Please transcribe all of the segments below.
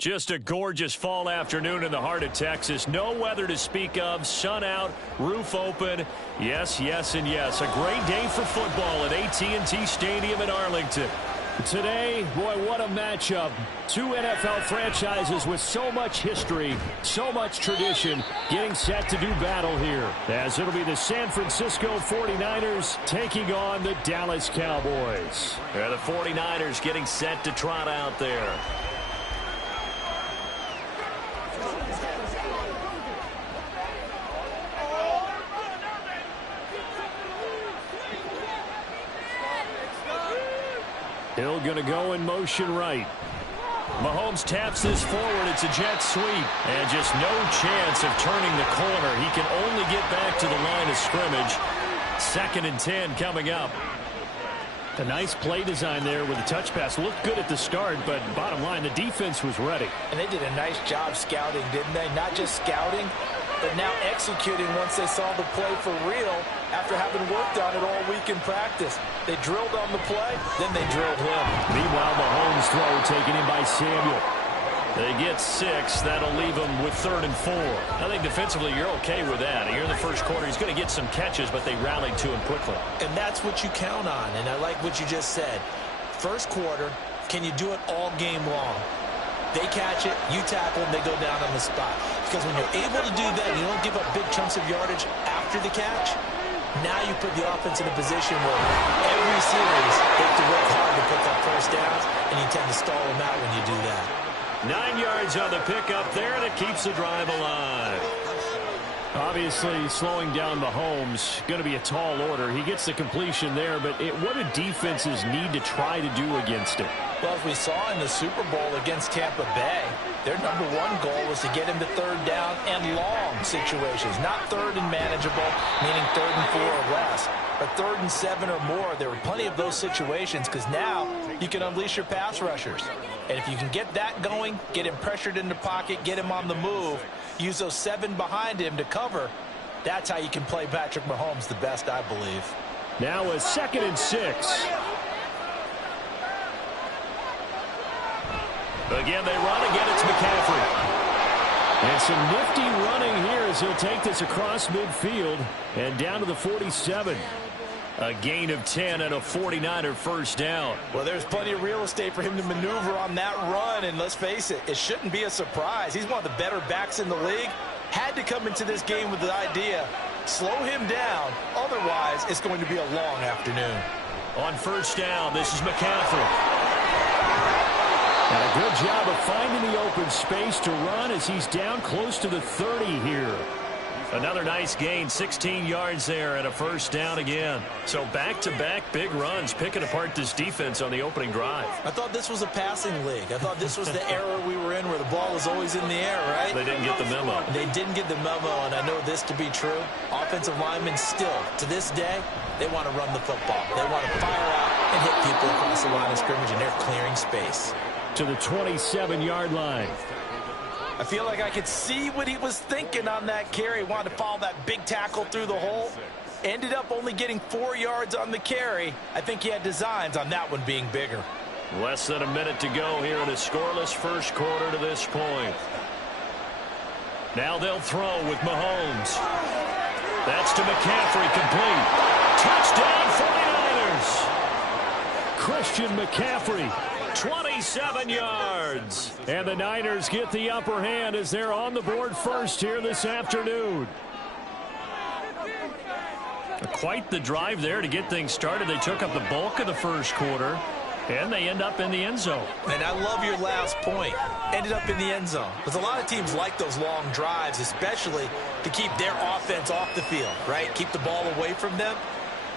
Just a gorgeous fall afternoon in the heart of Texas. No weather to speak of. Sun out, roof open. Yes, yes, and yes. A great day for football at AT&T Stadium in Arlington. Today, boy, what a matchup. Two NFL franchises with so much history, so much tradition, getting set to do battle here. As it'll be the San Francisco 49ers taking on the Dallas Cowboys. The 49ers getting set to trot out there. Hill going to go in motion right. Mahomes taps this forward. It's a jet sweep. And just no chance of turning the corner. He can only get back to the line of scrimmage. 2nd and 10 coming up. A nice play design there with a touch pass. Looked good at the start, but bottom line, the defense was ready. And they did a nice job scouting, didn't they? Not just scouting, but now executing once they saw the play for real after having worked on it all week in practice. They drilled on the play, then they drilled him. Meanwhile, Mahomes' throw taken in by Samuel. They get 6. That'll leave them with 3rd and 4. I think defensively you're okay with that. Here in the first quarter, he's going to get some catches, but they rallied to him quickly. And that's what you count on, and I like what you just said. First quarter, can you do it all game long? They catch it, you tackle, and they go down on the spot. Because when you're able to do that, you don't give up big chunks of yardage after the catch. Now you put the offense in a position where every series they have to work hard to pick up first downs, and you tend to stall them out when you do that. 9 yards on the pickup there, and it keeps the drive alive. Obviously, slowing down Mahomes, going to be a tall order. He gets the completion there, but what do defenses need to try to do against it? Well, as we saw in the Super Bowl against Tampa Bay, their number one goal was to get into 3rd down and long situations. Not 3rd and manageable, meaning 3rd and 4 or less, but 3rd and 7 or more. There were plenty of those situations because now you can unleash your pass rushers. And if you can get that going, get him pressured in the pocket, get him on the move, use those 7 behind him to cover, that's how you can play Patrick Mahomes the best, I believe. Now a 2nd and 6. Again, they run. Again, it's McCaffrey. And some nifty running here as he'll take this across midfield and down to the 47. A gain of 10 and a 49er first down. Well, there's plenty of real estate for him to maneuver on that run, and let's face it, it shouldn't be a surprise. He's one of the better backs in the league. Had to come into this game with the idea, slow him down, otherwise it's going to be a long afternoon. On first down, this is McCaffrey. And a good job of finding the open space to run as he's down close to the 30 here. Another nice gain, 16 yards there and a first down again. So back-to-back big runs, picking apart this defense on the opening drive. I thought this was a passing league. I thought this was the era we were in where the ball was always in the air, right? They didn't get the memo. They didn't get the memo, and I know this to be true. Offensive linemen still, to this day, they want to run the football. They want to fire out and hit people across the line of scrimmage, and they're clearing space. To the 27-yard line. I feel like I could see what he was thinking on that carry. Wanted to follow that big tackle through the hole. Ended up only getting 4 yards on the carry. I think he had designs on that one being bigger. Less than a minute to go here in a scoreless first quarter to this point. Now they'll throw with Mahomes. That's to McCaffrey, complete. Touchdown 49ers. Christian McCaffrey. 27 yards. And the Niners get the upper hand as they're on the board first here this afternoon. Quite the drive there to get things started. They took up the bulk of the first quarter, and they end up in the end zone. And I love your last point. Ended up in the end zone. Because a lot of teams like those long drives, especially to keep their offense off the field, right? Keep the ball away from them.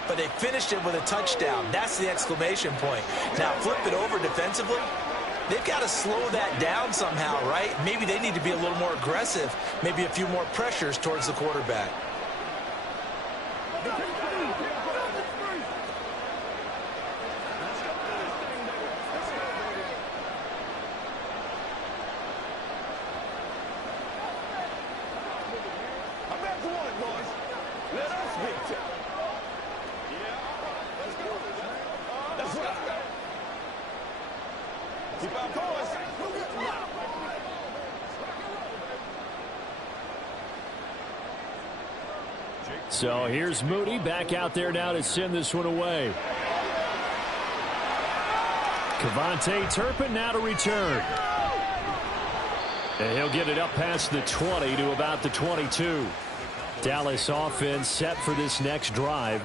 But they finished it with a touchdown. That's the exclamation point. Now, flip it over defensively. They've got to slow that down somehow, right? Maybe they need to be a little more aggressive. Maybe a few more pressures towards the quarterback. So here's Moody back out there now to send this one away. KaVontae Turpin now to return. And he'll get it up past the 20 to about the 22. Dallas offense set for this next drive.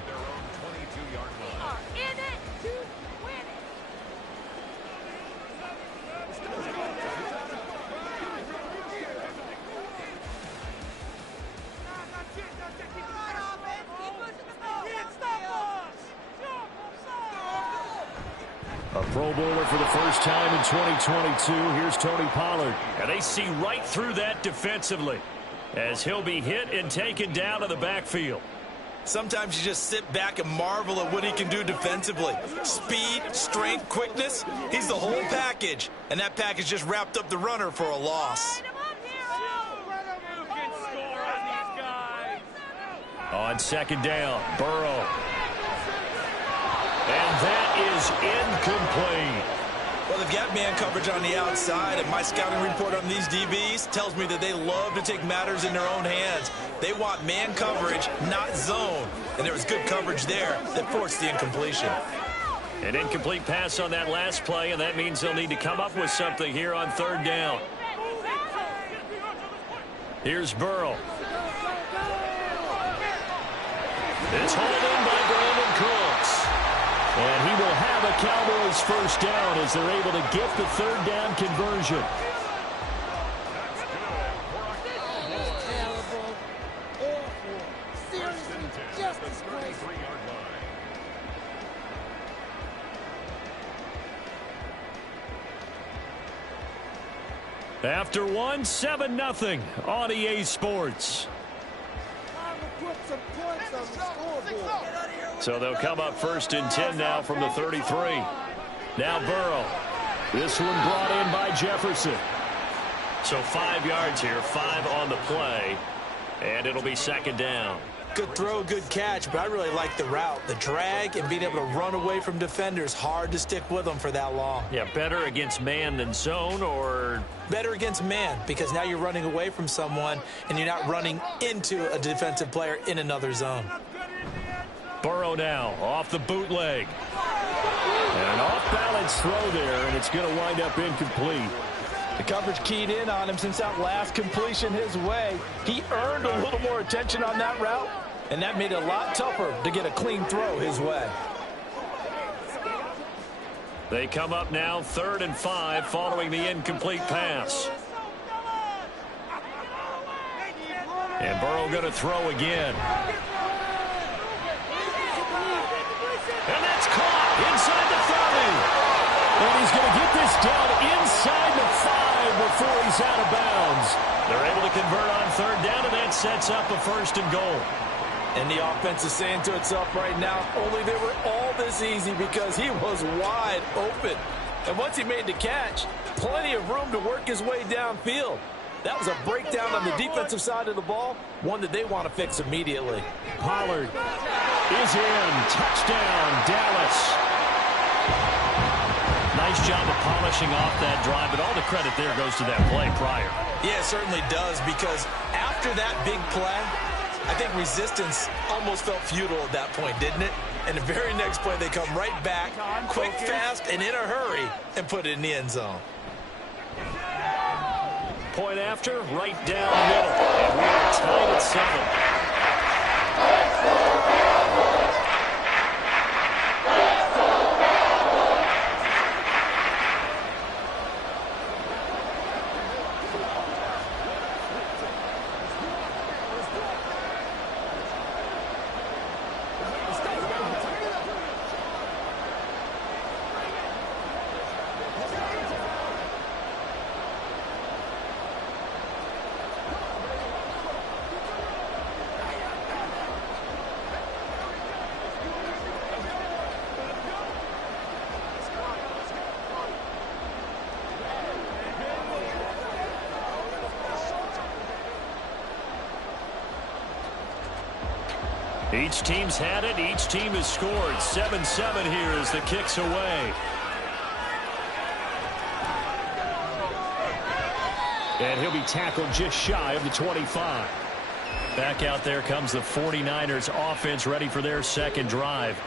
A Pro Bowler for the first time in 2022. Here's Tony Pollard. And they see right through that defensively as he'll be hit and taken down to the backfield. Sometimes you just sit back and marvel at what he can do defensively. Speed, strength, quickness. He's the whole package. And that package just wrapped up the runner for a loss. On second down, Burrow. And that is incomplete. Well, they've got man coverage on the outside, and my scouting report on these DBs tells me that they love to take matters in their own hands. They want man coverage, not zone. And there was good coverage there that forced the incompletion. An incomplete pass on that last play, and that means they'll need to come up with something here on third down. Here's Burrow. It's hauled in by Brandon Cooks. And he will have a Cowboys first down as they're able to get the third down conversion. After one, 7-0 on EA Sports. So they'll come up first and 10 now from the 33. Now Burrow. This one brought in by Jefferson. So 5 yards here, 5 on the play, and it'll be second down. Good throw, good catch, but I really like the route. The drag and being able to run away from defenders, hard to stick with them for that long. Yeah, better against man than zone, or better against man, because now you're running away from someone and you're not running into a defensive player in another zone. Burrow now off the bootleg. And an off-balance throw there, and it's going to wind up incomplete. The coverage keyed in on him since that last completion his way. He earned a little more attention on that route, and that made it a lot tougher to get a clean throw his way. They come up now 3rd and 5 following the incomplete pass. And Burrow going to throw again. And that's caught inside the 30. And he's going to get this down inside the 5 before he's out of bounds. They're able to convert on third down, and that sets up a 1st and goal. And the offense is saying to itself right now, only they were all this easy because he was wide open. And once he made the catch, plenty of room to work his way downfield. That was a breakdown on the defensive side of the ball, one that they want to fix immediately. Pollard is in. Touchdown, Dallas. Nice job of polishing off that drive, but all the credit there goes to that play prior. Yeah, it certainly does, because after that big play, I think resistance almost felt futile at that point, didn't it? And the very next play, they come right back, quick, fast, and in a hurry, and put it in the end zone. Point after, right down the middle. And we are tied at 7. Each team's had it. Each team has scored. 7-7 here as the kick's away. And he'll be tackled just shy of the 25. Back out there comes the 49ers offense ready for their second drive.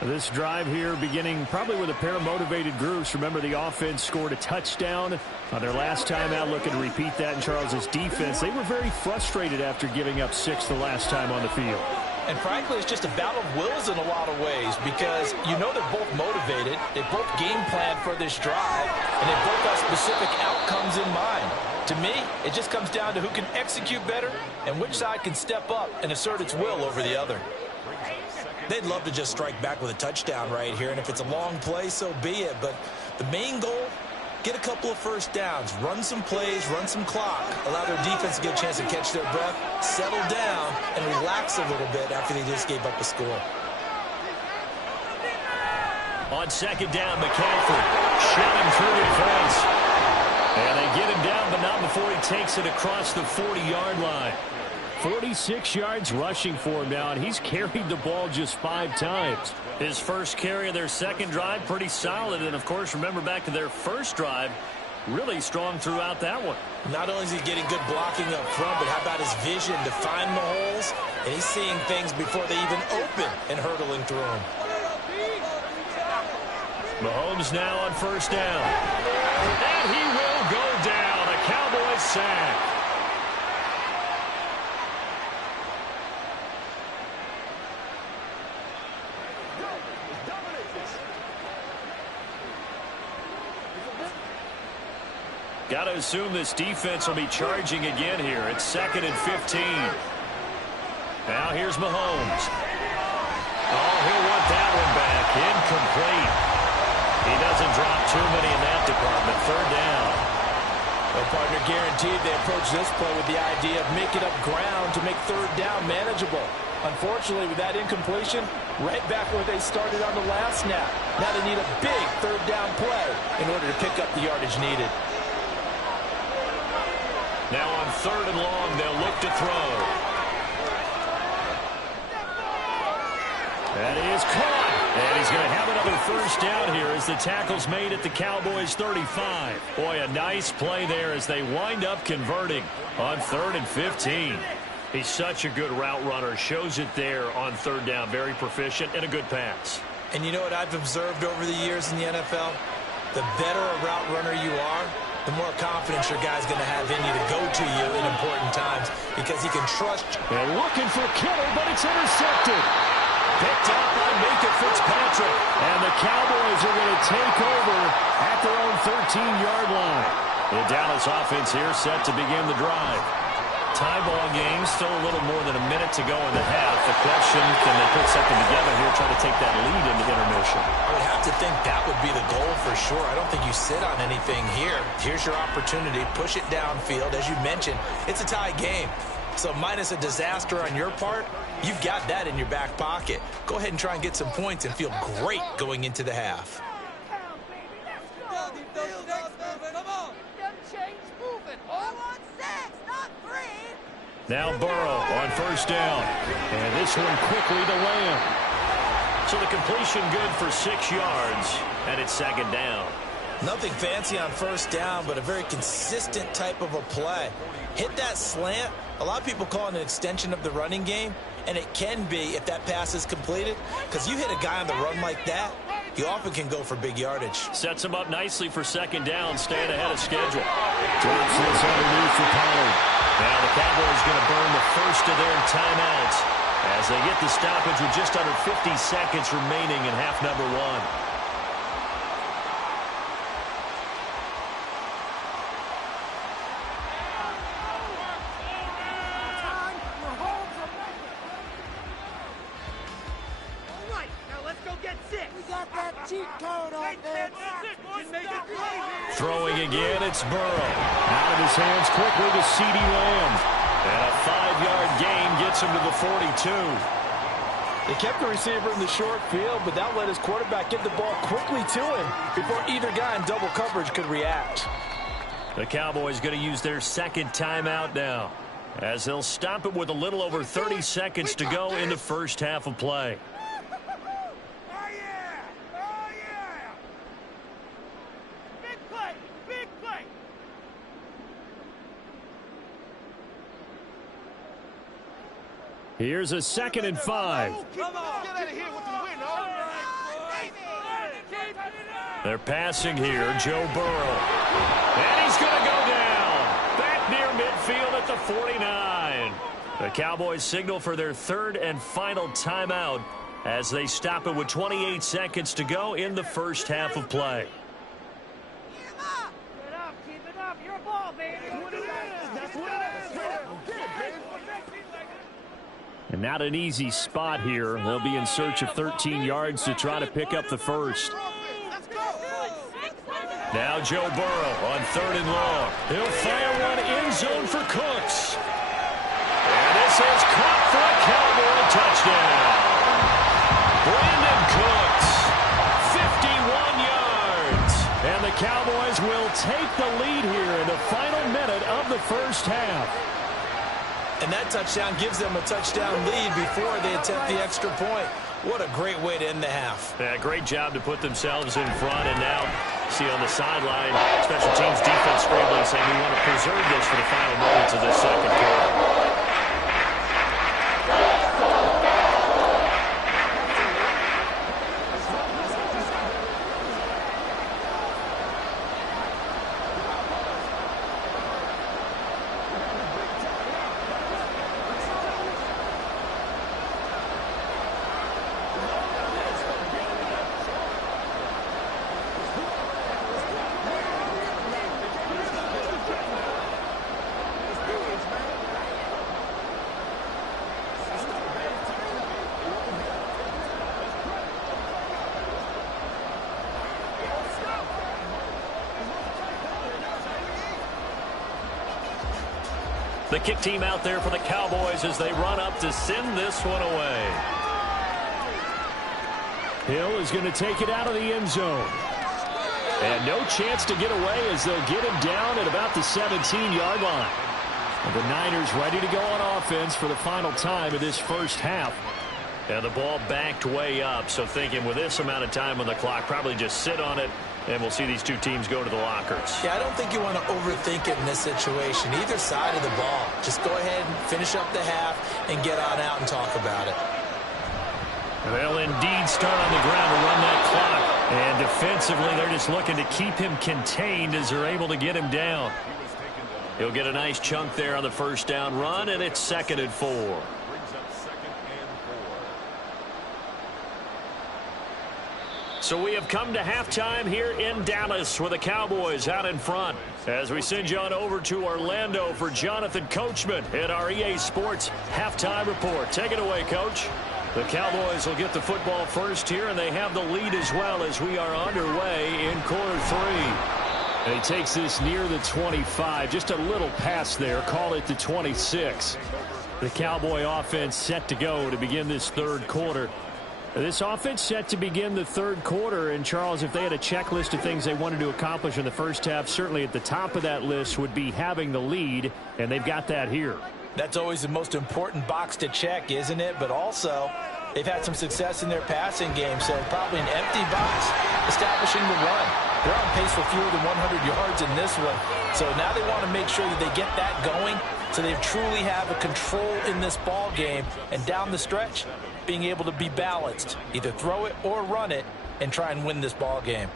This drive here beginning probably with a pair of motivated groups. Remember, the offense scored a touchdown on their last time out, looking to repeat that in Charles' defense. They were very frustrated after giving up 6 the last time on the field. And frankly, it's just a battle of wills in a lot of ways because you know they're both motivated. They both game plan for this drive, and they both have specific outcomes in mind. To me, it just comes down to who can execute better and which side can step up and assert its will over the other. They'd love to just strike back with a touchdown right here, and if it's a long play, so be it. But the main goal, get a couple of first downs, run some plays, run some clock, allow their defense to get a chance to catch their breath, settle down, and relax a little bit after they just gave up a score. On second down, McCaffrey shoving through the defense. And they get him down, but not before he takes it across the 40-yard line. 46 yards rushing for him now, and he's carried the ball just 5 times. His first carry of their second drive, pretty solid. And, of course, remember back to their first drive, really strong throughout that one. Not only is he getting good blocking up front, but how about his vision to find the holes? And he's seeing things before they even open and hurdling through them. Mahomes now on first down. And he will go down. A Cowboys sack. Got to assume this defense will be charging again here. It's 2nd and 15. Now here's Mahomes. Oh, he'll want that one back. Incomplete. He doesn't drop too many in that department. 3rd down. Well, partner, guaranteed they approach this play with the idea of making up ground to make 3rd down manageable. Unfortunately, with that incompletion, right back where they started on the last snap. Now they need a big 3rd down play in order to pick up the yardage needed. Now on 3rd and long, they'll look to throw. That is caught. And he's going to have another first down here as the tackle's made at the Cowboys' 35. Boy, a nice play there as they wind up converting on 3rd and 15. He's such a good route runner. Shows it there on 3rd down. Very proficient and a good pass. And you know what I've observed over the years in the NFL? The better a route runner you are, the more confidence your guy's going to have in you to go to you in important times because he can trust you. They're looking for Kittle, but it's intercepted. Picked up by Minkah Fitzpatrick. And the Cowboys are going to take over at their own 13-yard line. The Dallas offense here set to begin the drive. Tie ball game, still a little more than a minute to go in the half. The question, can they put something together here, try to take that lead into intermission? I would have to think that would be the goal for sure. I don't think you sit on anything here. Here's your opportunity. Push it downfield. As you mentioned, it's a tie game. So minus a disaster on your part, you've got that in your back pocket. Go ahead and try and get some points and feel great going into the half. Now Burrow on first down. And this one quickly to Lamb. So the completion good for 6 yards. And it's 2nd down. Nothing fancy on first down, but a very consistent type of a play. Hit that slant. A lot of people call it an extension of the running game. And it can be if that pass is completed. Because you hit a guy on the run like that, you often can go for big yardage. Sets him up nicely for 2nd down, staying ahead of schedule. Drops this underneath for Pollard. Now the Cowboys going to burn the first of their timeouts as they get the stoppage with just under 50 seconds remaining in half number 1. Throwing again, it's Burrow. Out of his hands quickly to CeeDee Lamb. And a 5-yard gain gets him to the 42. They kept the receiver in the short field, but that let his quarterback get the ball quickly to him before either guy in double coverage could react. The Cowboys going to use their 2nd timeout now, as they'll stop it with a little over 30 seconds to go in the first half of play. Here's a 2nd and 5. They're passing here, Joe Burrow. And he's going to go down. Back near midfield at the 49. The Cowboys signal for their 3rd and final timeout as they stop it with 28 seconds to go in the first half of play. Keep it up. Your ball, baby. And not an easy spot here. They'll be in search of 13 yards to try to pick up the first. Now Joe Burrow on 3rd and long. He'll fire one end zone for Cooks. And this is caught for a Cowboy touchdown. Brandon Cooks, 51 yards. And the Cowboys will take the lead here in the final minute of the first half. And that touchdown gives them a touchdown lead before they attempt the extra point. What a great way to end the half. Yeah, great job to put themselves in front. And now, see on the sideline, special teams defense scrambling, saying we want to preserve this for the final moments of this second quarter. The kick team out there for the Cowboys as they run up to send this one away. Hill is going to take it out of the end zone. And no chance to get away as they'll get him down at about the 17-yard line. And the Niners ready to go on offense for the final time of this first half. And the ball backed way up, so thinking with this amount of time on the clock, probably just sit on it, and we'll see these two teams go to the lockers. Yeah, I don't think you want to overthink it in this situation. Either side of the ball. Just go ahead and finish up the half and get on out and talk about it. They'll indeed start on the ground to run that clock. And defensively, they're just looking to keep him contained as they're able to get him down. He'll get a nice chunk there on the first down run, and it's 2nd and 4. So we have come to halftime here in Dallas with the Cowboys out in front. As we send you on over to Orlando for Jonathan Coachman at our EA Sports Halftime Report. Take it away, Coach. The Cowboys will get the football first here, and they have the lead as well as we are underway in quarter 3. And he takes this near the 25. Just a little pass there. Call it the 26. The Cowboy offense set to go to begin this third quarter. This offense set to begin the third quarter, and Charles, if they had a checklist of things they wanted to accomplish in the first half, certainly at the top of that list would be having the lead, and they've got that here. That's always the most important box to check, isn't it? But also, they've had some success in their passing game, so probably an empty box establishing the run. They're on pace for fewer than 100 yards in this one, so now they want to make sure that they get that going so they truly have a control in this ball game, and down the stretch, being able to be balanced, either throw it or run it, and try and win this ball game.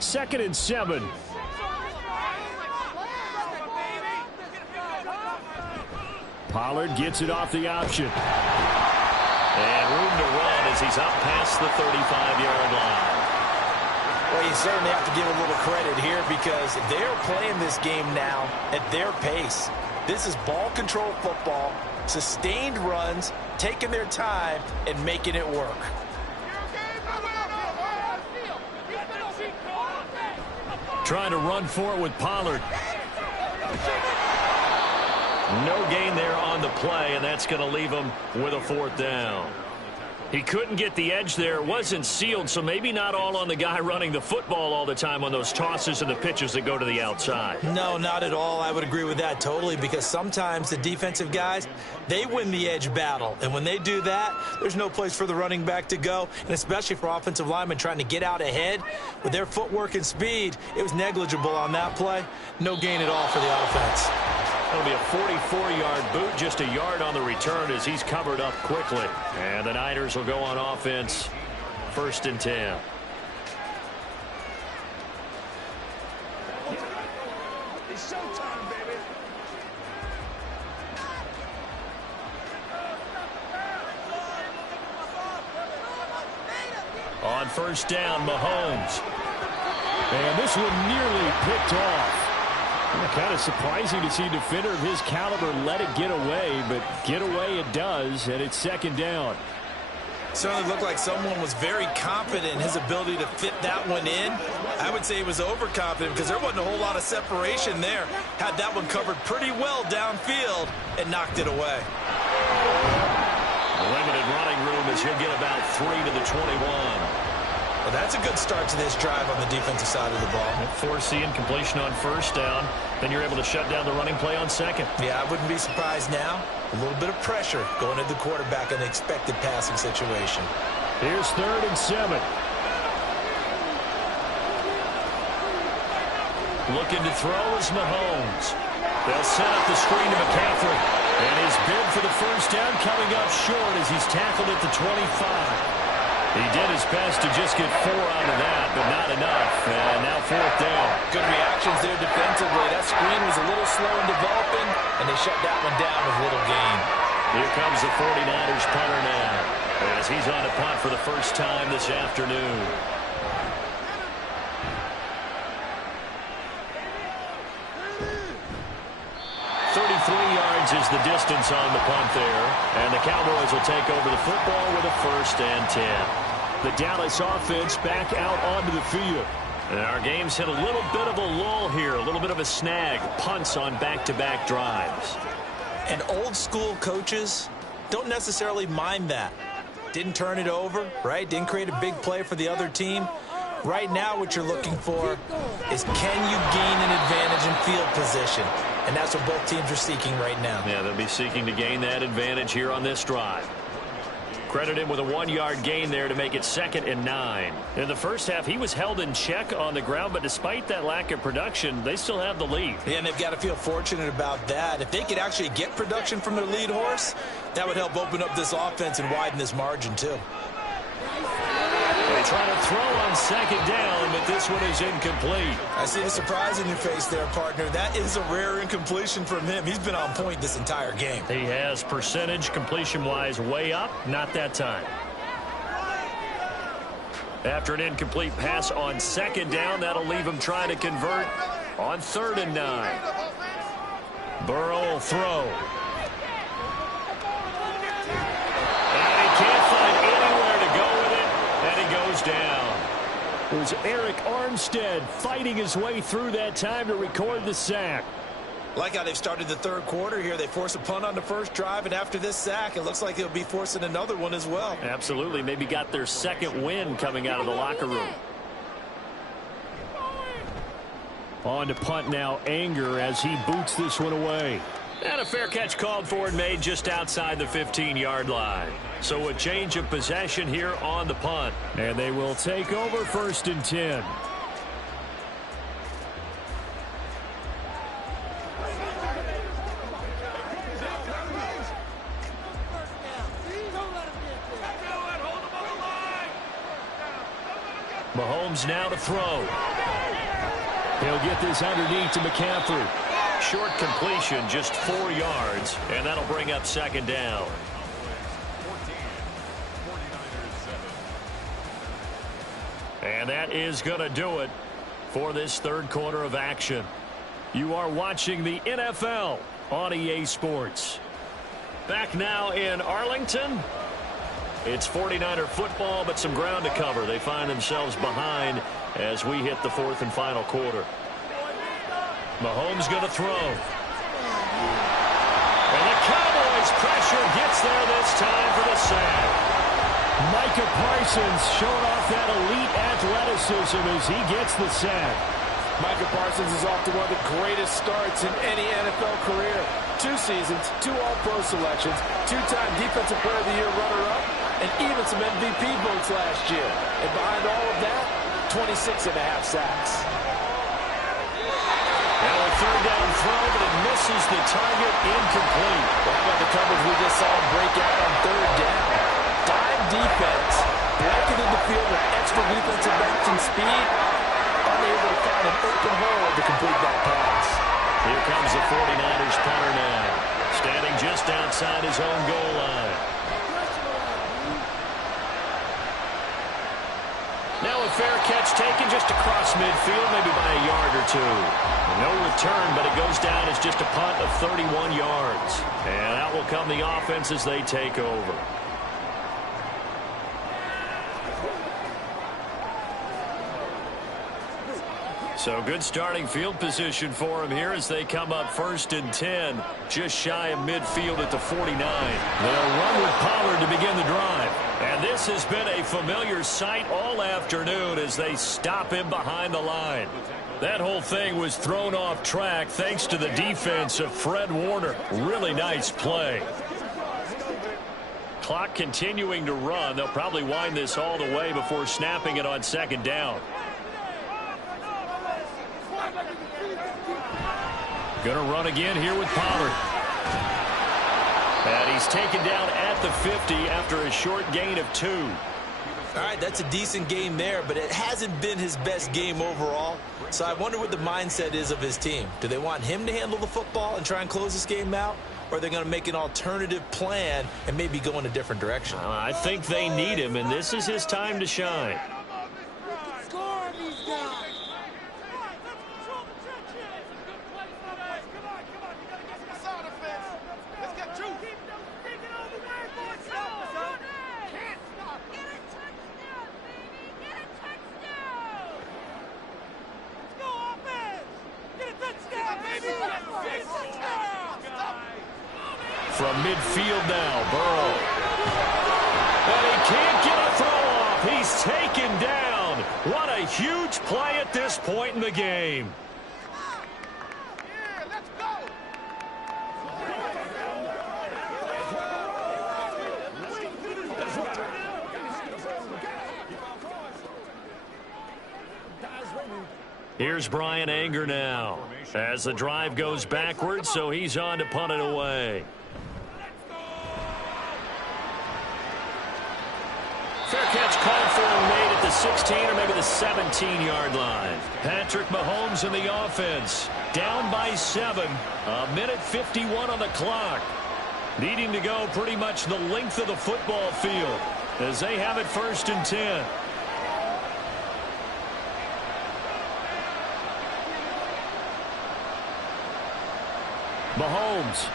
2nd and 7. Pollard gets it off the option. And room to run as he's up past the 35-yard line. Well, you certainly have to give a little credit here because they're playing this game now at their pace. This is ball control football, sustained runs, taking their time, and making it work. Trying to run for it with Pollard. No gain there on the play, and that's going to leave him with a 4th down. He couldn't get the edge there. It wasn't sealed, so maybe not all on the guy running the football all the time on those tosses and the pitches that go to the outside. No, not at all. I would agree with that totally because sometimes the defensive guys, they win the edge battle. And when they do that, there's no place for the running back to go, and especially for offensive linemen trying to get out ahead. With their footwork and speed, it was negligible on that play. No gain at all for the offense. That'll be a 44-yard boot, just a yard on the return as he's covered up quickly. And the Niners will go on offense, 1st and 10. It's showtime, baby. On 1st down, Mahomes. And this one nearly picked off. Kind of surprising to see a defender of his caliber let it get away, but get away it does, and it's 2nd down. Certainly looked like someone was very confident in his ability to fit that one in. I would say he was overconfident because there wasn't a whole lot of separation there. Had that one covered pretty well downfield and knocked it away. Limited running room as he'll get about 3 to the 21. Well, that's a good start to this drive on the defensive side of the ball. Force the incompletion on 1st down. Then you're able to shut down the running play on 2nd. Yeah, I wouldn't be surprised now. A little bit of pressure going at the quarterback in an expected passing situation. Here's 3rd and 7. Looking to throw is Mahomes. They'll set up the screen to McCaffrey. And his bid for the 1st down coming up short as he's tackled at the 25. He did his best to just get 4 out of that, but not enough. And now 4th down. Good reactions there defensively. That screen was a little slow in developing, and they shut that one down with little gain. Here comes the 49ers punter now, as he's on a punt for the first time this afternoon. Is the distance on the punt there, and the Cowboys will take over the football with a 1st and 10. The Dallas offense back out onto the field. And our game's hit a little bit of a lull here, a little bit of a snag, punts on back-to-back drives. And old school coaches don't necessarily mind that. Didn't turn it over, right? Didn't create a big play for the other team. Right now what you're looking for is can you gain an advantage in field position? And that's what both teams are seeking right now. Yeah, they'll be seeking to gain that advantage here on this drive. Credit him with a 1-yard gain there to make it 2nd and 9. In the first half, he was held in check on the ground, but despite that lack of production, they still have the lead. Yeah, and they've got to feel fortunate about that. If they could actually get production from their lead horse, that would help open up this offense and widen this margin too. They try to throw on 2nd down, but this one is incomplete. I see the surprise in your face there, partner. That is a rare incompletion from him. He's been on point this entire game. He has percentage completion-wise way up, not that time. After an incomplete pass on 2nd down, that'll leave him trying to convert on 3rd and 9. Burrow will throw. And he can't find anywhere to go with it, and he goes down. It was Eric Armstead fighting his way through that time to record the sack. Like how they've started the third quarter here. They force a punt on the first drive, and after this sack, it looks like they'll be forcing another one as well. Absolutely. Maybe got their second win coming out of the locker room. On to punt now, Anger, as he boots this one away. And a fair catch called for and made just outside the 15-yard line. So a change of possession here on the punt. And they will take over 1st and 10. Mahomes now to throw. He'll get this underneath to McCaffrey. Short completion, just 4 yards, and that'll bring up 2nd down. And that is going to do it for this third quarter of action. You are watching the NFL on EA Sports. Back now in Arlington. It's 49er football, but some ground to cover. They find themselves behind as we hit the 4th and final quarter. Mahomes going to throw. And the Cowboys' pressure gets there this time for the sack. Micah Parsons showing off that elite athleticism as he gets the sack. Micah Parsons is off to one of the greatest starts in any NFL career. 2 seasons, 2 All-Pro selections, 2-time Defensive Player of the Year runner-up, and even some MVP votes last year. And behind all of that, 26.5 sacks. Now a 3rd down throw, but it misses the target. Incomplete. Well, how about the coverage we just saw him break out on third down? Dime defense. Blanketed the field with extra defensive action speed. Unable to find an open hole to complete that pass. Here comes the 49ers punter now. Standing just outside his own goal line. Now a fair catch taken just across midfield, maybe by a yard or two. No return, but it goes down as just a punt of 31 yards. And out will come the offense as they take over. So good starting field position for him here as they come up 1st and 10, just shy of midfield at the 49. They'll run with Pollard to begin the drive. And this has been a familiar sight all afternoon as they stop him behind the line. That whole thing was thrown off track thanks to the defense of Fred Warner. Really nice play. Clock continuing to run. They'll probably wind this all the way before snapping it on 2nd down. Gonna run again here with Pollard. And he's taken down at the 50 after a short gain of 2. All right, that's a decent game there, but it hasn't been his best game overall. So I wonder what the mindset is of his team. Do they want him to handle the football and try and close this game out? Or are they going to make an alternative plan and maybe go in a different direction? I think they need him, and this is his time to shine. Score these guys. From midfield now, Burrow. And he can't get a throw off. He's taken down. What a huge play at this point in the game. Here's Brian Anger now as the drive goes backwards, so he's on to punt it away. Fair catch called for and made at the 16 or maybe the 17-yard line. Patrick Mahomes in the offense. Down by 7. 1:51 on the clock. Needing to go pretty much the length of the football field as they have it 1st and 10. Mahomes.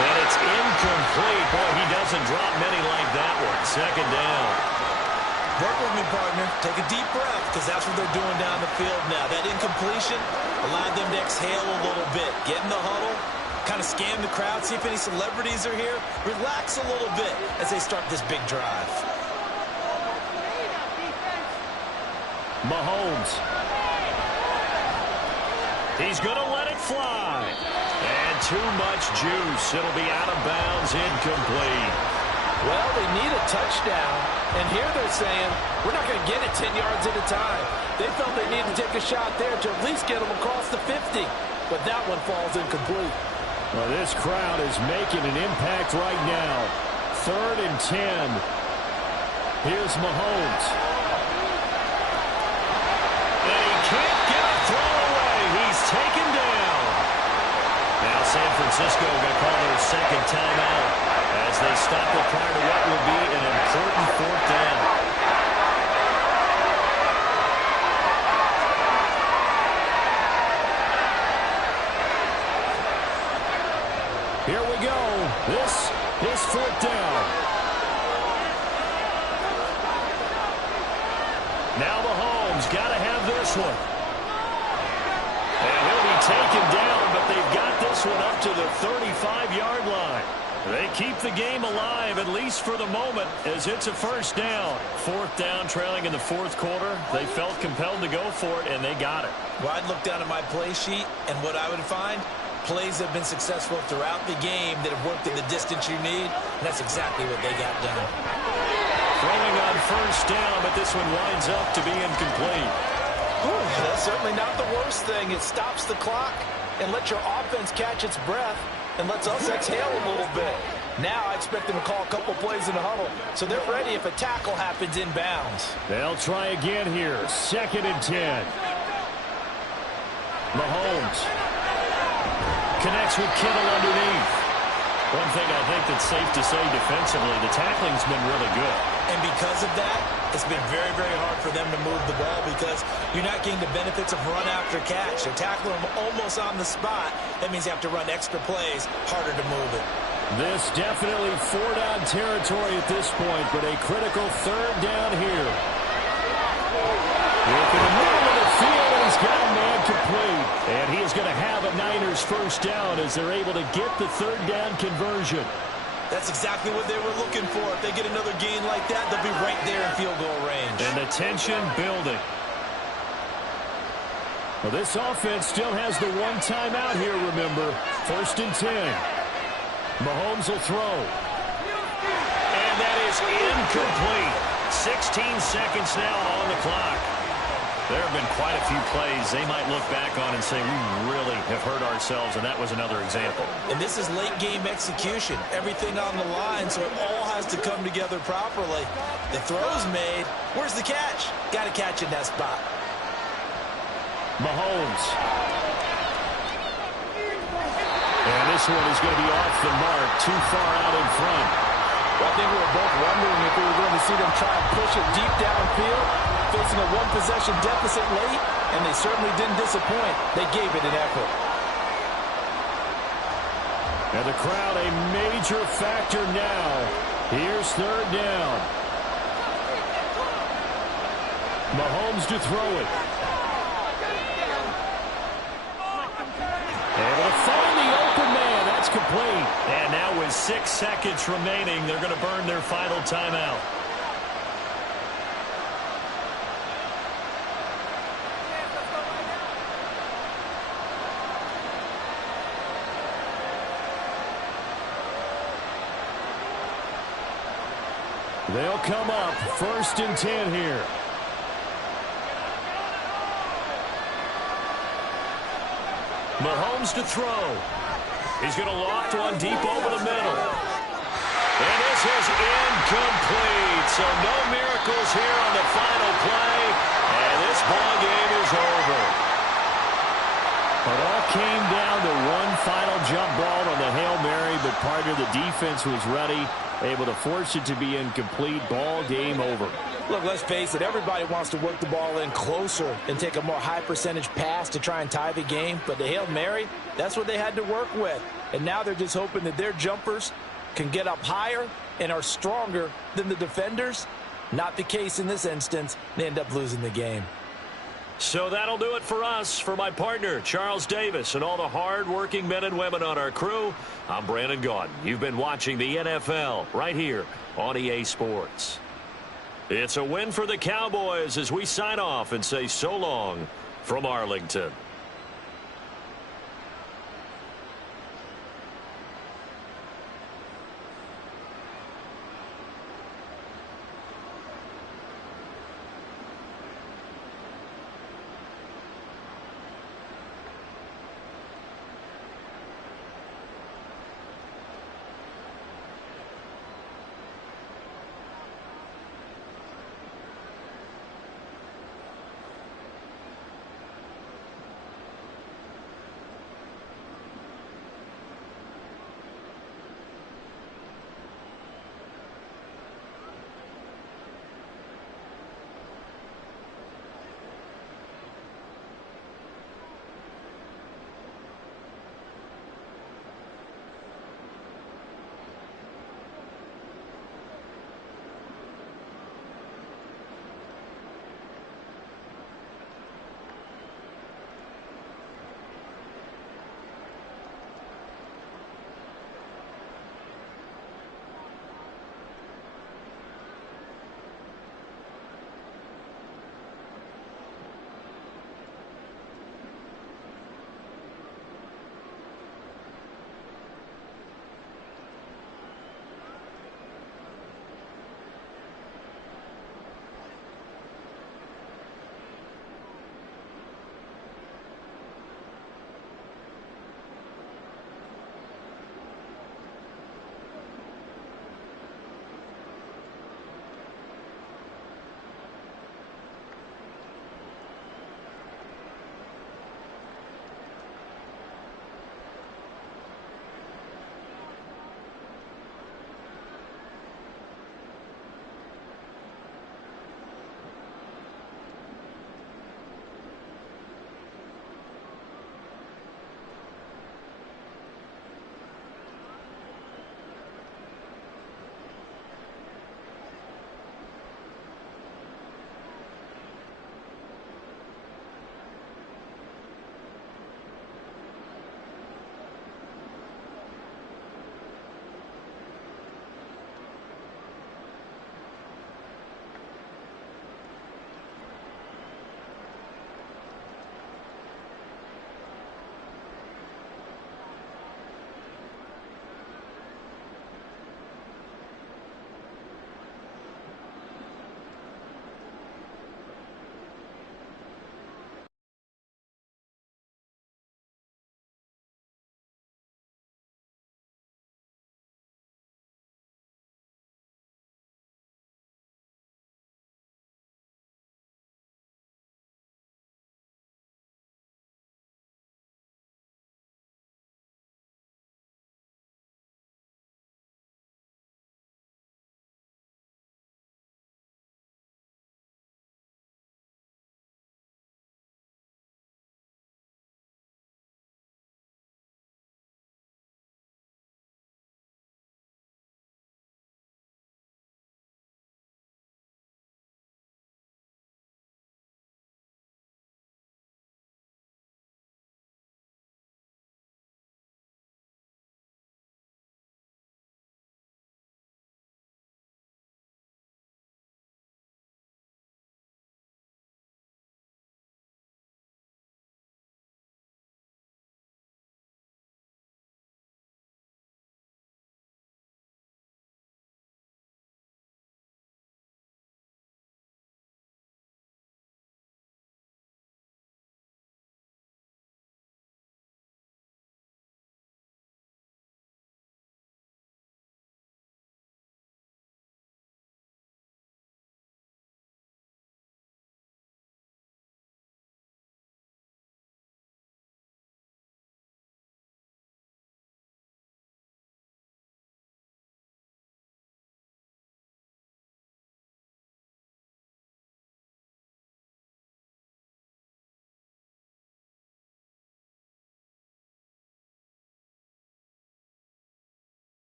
And it's incomplete. Boy, he doesn't drop many like that one. 2nd down. Work with me, partner. Take a deep breath because that's what they're doing down the field now. That incompletion allowed them to exhale a little bit. Get in the huddle, kind of scan the crowd, see if any celebrities are here. Relax a little bit as they start this big drive. Mahomes. He's going to let it fly. And too much juice. It'll be out of bounds, incomplete. Well, they need a touchdown. And here they're saying, we're not going to get it 10 yards at a time. They felt they needed to take a shot there to at least get them across the 50. But that one falls incomplete. Well, this crowd is making an impact right now. 3rd and 10. Here's Mahomes. And he can't get a throw away. He's taken down. Now San Francisco going to call their 2nd timeout as they stop it prior to what will be an important 4th down. Here we go. This is 4th down. Now Mahomes got to have this one. And he'll be taken down, but they've got this one up to the 35-yard line. They keep the game alive, at least for the moment, as it's a 1st down. 4th down, trailing in the 4th quarter. They felt compelled to go for it, and they got it. Well, I'd look down at my play sheet, and what I would find, plays have been successful throughout the game that have worked in the distance you need, and that's exactly what they got done. Throwing on 1st down, but this one winds up to be incomplete. That's certainly not the worst thing. It stops the clock and lets your offense catch its breath and lets us exhale a little bit. Now I expect them to call a couple plays in the huddle, so they're ready if a tackle happens inbounds. They'll try again here. 2nd and 10. Mahomes connects with Kittle underneath. One thing I think that's safe to say defensively, the tackling's been really good. And because of that, it's been very, very hard for them to move the ball because you're not getting the benefits of run after catch. They're tackling them almost on the spot. That means you have to run extra plays, harder to move it. This definitely 4-down territory at this point, but a critical 3rd down here. Look in the middle of the field, and he's got a man complete. And he is going to have a Niners 1st down as they're able to get the 3rd down conversion. That's exactly what they were looking for. If they get another gain like that, they'll be right there in field goal range. And the tension building. Well, this offense still has the one timeout here, remember. 1st and 10. Mahomes will throw. And that is incomplete. 16 seconds now on the clock. There have been quite a few plays they might look back on and say, we really have hurt ourselves, and that was another example. And this is late-game execution. Everything on the line, so it all has to come together properly. The throw's made. Where's the catch? Got to catch in that spot. Mahomes. And this one is going to be off the mark, too far out in front. Well, I think we were both wondering if we were going to see them try and push it deep downfield, facing a one-possession deficit late, and they certainly didn't disappoint. They gave it an effort. And the crowd a major factor now. Here's 3rd down. Mahomes to throw it. Able to find the open man. That's complete. And now with 6 seconds remaining, they're going to burn their final timeout. They'll come up 1st and 10 here. Mahomes to throw. He's going to loft one deep over the middle. And this is incomplete. So no miracles here on the final play. And this ball game is over. It all came down to one final jump ball on the Hail Mary, but part of the defense was ready, able to force it to be incomplete. Ball game over. Look, let's face it, everybody wants to work the ball in closer and take a more high-percentage pass to try and tie the game. But the Hail Mary, that's what they had to work with. And now they're just hoping that their jumpers can get up higher and are stronger than the defenders. Not the case in this instance. They end up losing the game. So that'll do it for us. For my partner, Charles Davis, and all the hard-working men and women on our crew, I'm Brandon Gaudin. You've been watching the NFL right here on EA Sports. It's a win for the Cowboys as we sign off and say so long from Arlington.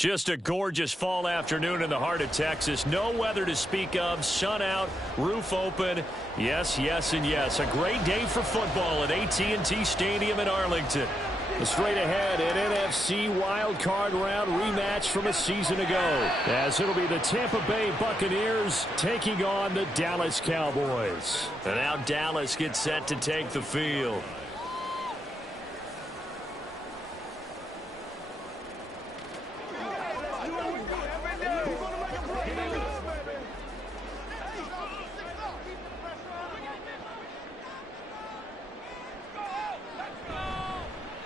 Just a gorgeous fall afternoon in the heart of Texas. No weather to speak of. Sun out, roof open. Yes, yes, and yes. A great day for football at AT&T Stadium in Arlington. Straight ahead, an NFC wildcard round rematch from a season ago, as it'll be the Tampa Bay Buccaneers taking on the Dallas Cowboys. And now Dallas gets set to take the field.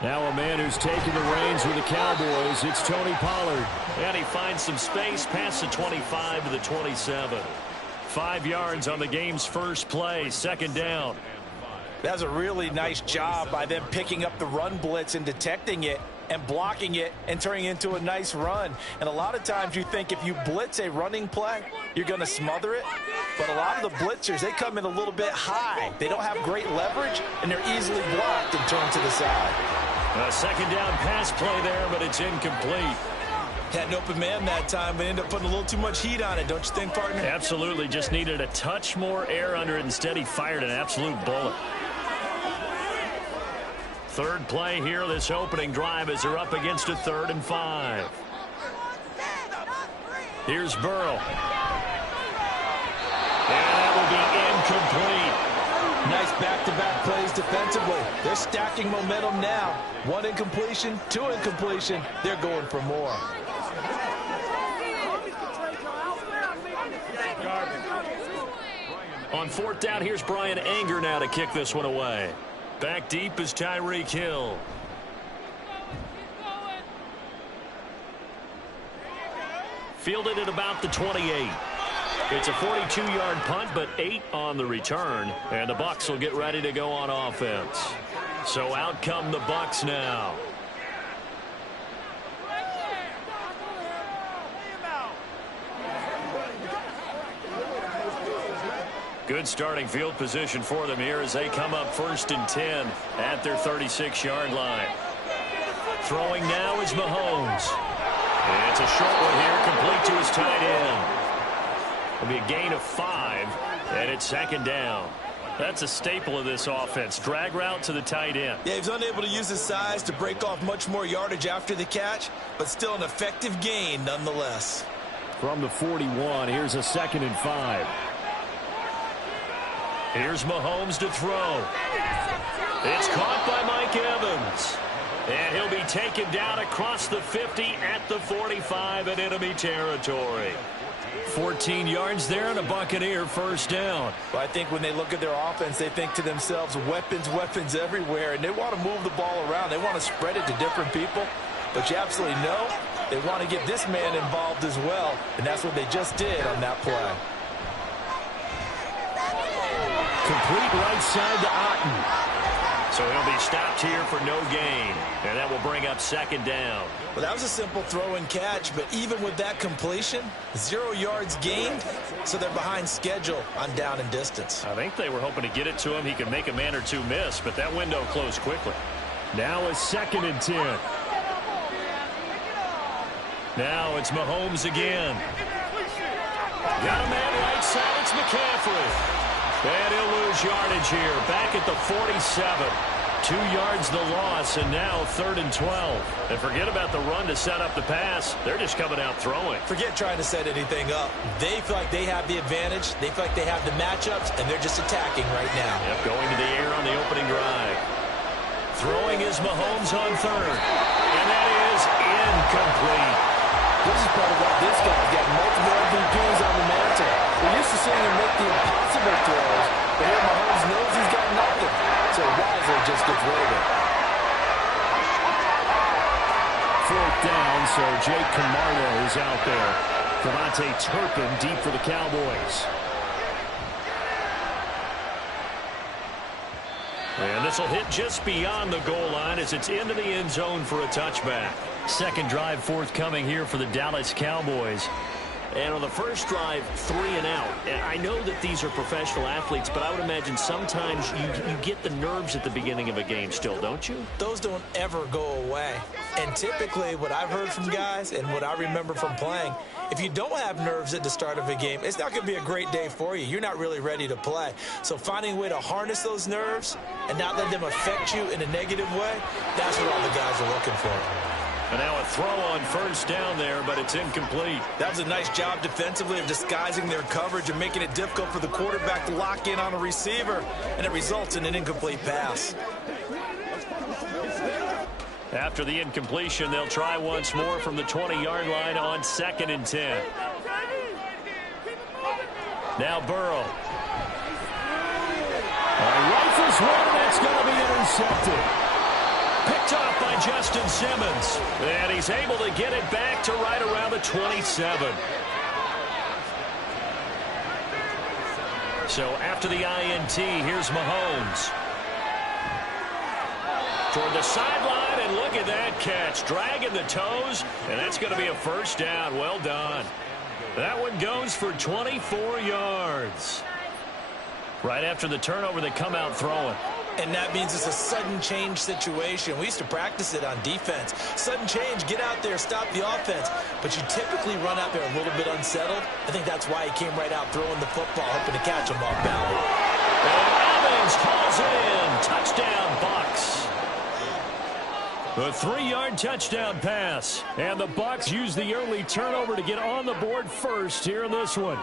Now a man who's taking the reins with the Cowboys, it's Tony Pollard. And he finds some space past the 25 to the 27. 5 yards on the game's first play, second down. That's a really nice job by them picking up the run blitz and detecting it and blocking it and turning it into a nice run. And a lot of times you think if you blitz a running play, you're going to smother it. But a lot of the blitzers, they come in a little bit high. They don't have great leverage, and they're easily blocked and turned to the side. A second down pass play there, but it's incomplete. Had an open man that time, but ended up putting a little too much heat on it, don't you think, partner? Absolutely. Just needed a touch more air under it. Instead, he fired an absolute bullet. Third play here, this opening drive, as they're up against a 3rd and 5. Here's Burrow. And that will be incomplete. Nice back-to-back plays defensively. They're stacking momentum now. 1 incompletion, 2 incompletion. They're going for more. On 4th down, here's Brian Anger now to kick this one away. Back deep is Tyreek Hill. Fielded at about the 28. It's a 42-yard punt, but 8 on the return. And the Bucs will get ready to go on offense. So out come the Bucs now. Good starting field position for them here as they come up 1st and 10 at their 36-yard line. Throwing now is Mahomes. And it's a short one here, complete to his tight end. It'll be a gain of 5, and it's 2nd down. That's a staple of this offense. Drag route to the tight end. Yeah, he's unable to use his size to break off much more yardage after the catch, but still an effective gain nonetheless. From the 41, here's a 2nd and 5. Here's Mahomes to throw. It's caught by Mike Evans. And he'll be taken down across the 50 at the 45 in enemy territory. 14 yards there and a Buccaneer 1st down. Well, I think when they look at their offense, they think to themselves, weapons, weapons everywhere, and they want to move the ball around. They want to spread it to different people, but you absolutely know they want to get this man involved as well, and that's what they just did on that play. Complete right side to Otten. So he'll be stopped here for no gain, and that will bring up 2nd down. Well, that was a simple throw and catch, but even with that completion, 0 yards gained, so they're behind schedule on down and distance. I think they were hoping to get it to him. He could make a man or two miss, but that window closed quickly. Now a 2nd and 10. Now it's Mahomes again. Got a man right side. It's McCaffrey. And he'll lose yardage here. Back at the 47. 2 yards the loss, and now 3rd and 12. And forget about the run to set up the pass. They're just coming out throwing. Forget trying to set anything up. They feel like they have the advantage. They feel like they have the matchups, and they're just attacking right now. Yep, going to the air on the opening drive. Throwing is Mahomes on 3rd. And that is incomplete. This is part of why this guy's got multiple MVPs on the mantle. We're used to seeing him make the impossible throws, but here Mahomes knows he's got nothing, so wisely just gets rid of it. 4th down, so Jake Camargo is out there. Devontae Turpin deep for the Cowboys. And this will hit just beyond the goal line as it's into the end zone for a touchback. Second drive forthcoming here for the Dallas Cowboys. And on the first drive, 3 and out. I know that these are professional athletes, but I would imagine sometimes you get the nerves at the beginning of a game still, don't you? Those don't ever go away. And typically what I've heard from guys and what I remember from playing, if you don't have nerves at the start of a game, it's not going to be a great day for you. You're not really ready to play. So finding a way to harness those nerves and not let them affect you in a negative way, that's what all the guys are looking for. And now a throw on first down there, but it's incomplete. That was a nice job defensively of disguising their coverage and making it difficult for the quarterback to lock in on a receiver, and it results in an incomplete pass. After the incompletion, they'll try once more from the 20-yard line on 2nd and 10. Now Burrow. Rifles one, that's going to be intercepted. Picked off by Justin Simmons. And he's able to get it back to right around the 27. So after the INT, here's Mahomes. Toward the sideline, and look at that catch. Dragging the toes, and that's going to be a first down. Well done. That one goes for 24 yards. Right after the turnover, they come out throwing. And that means it's a sudden change situation. We used to practice it on defense. Sudden change, get out there, stop the offense. But you typically run out there a little bit unsettled. I think that's why he came right out throwing the football, hoping to catch him off balance. And Evans calls in. Touchdown, Bucs. The 3-yard touchdown pass. And the Bucs use the early turnover to get on the board first here in this one.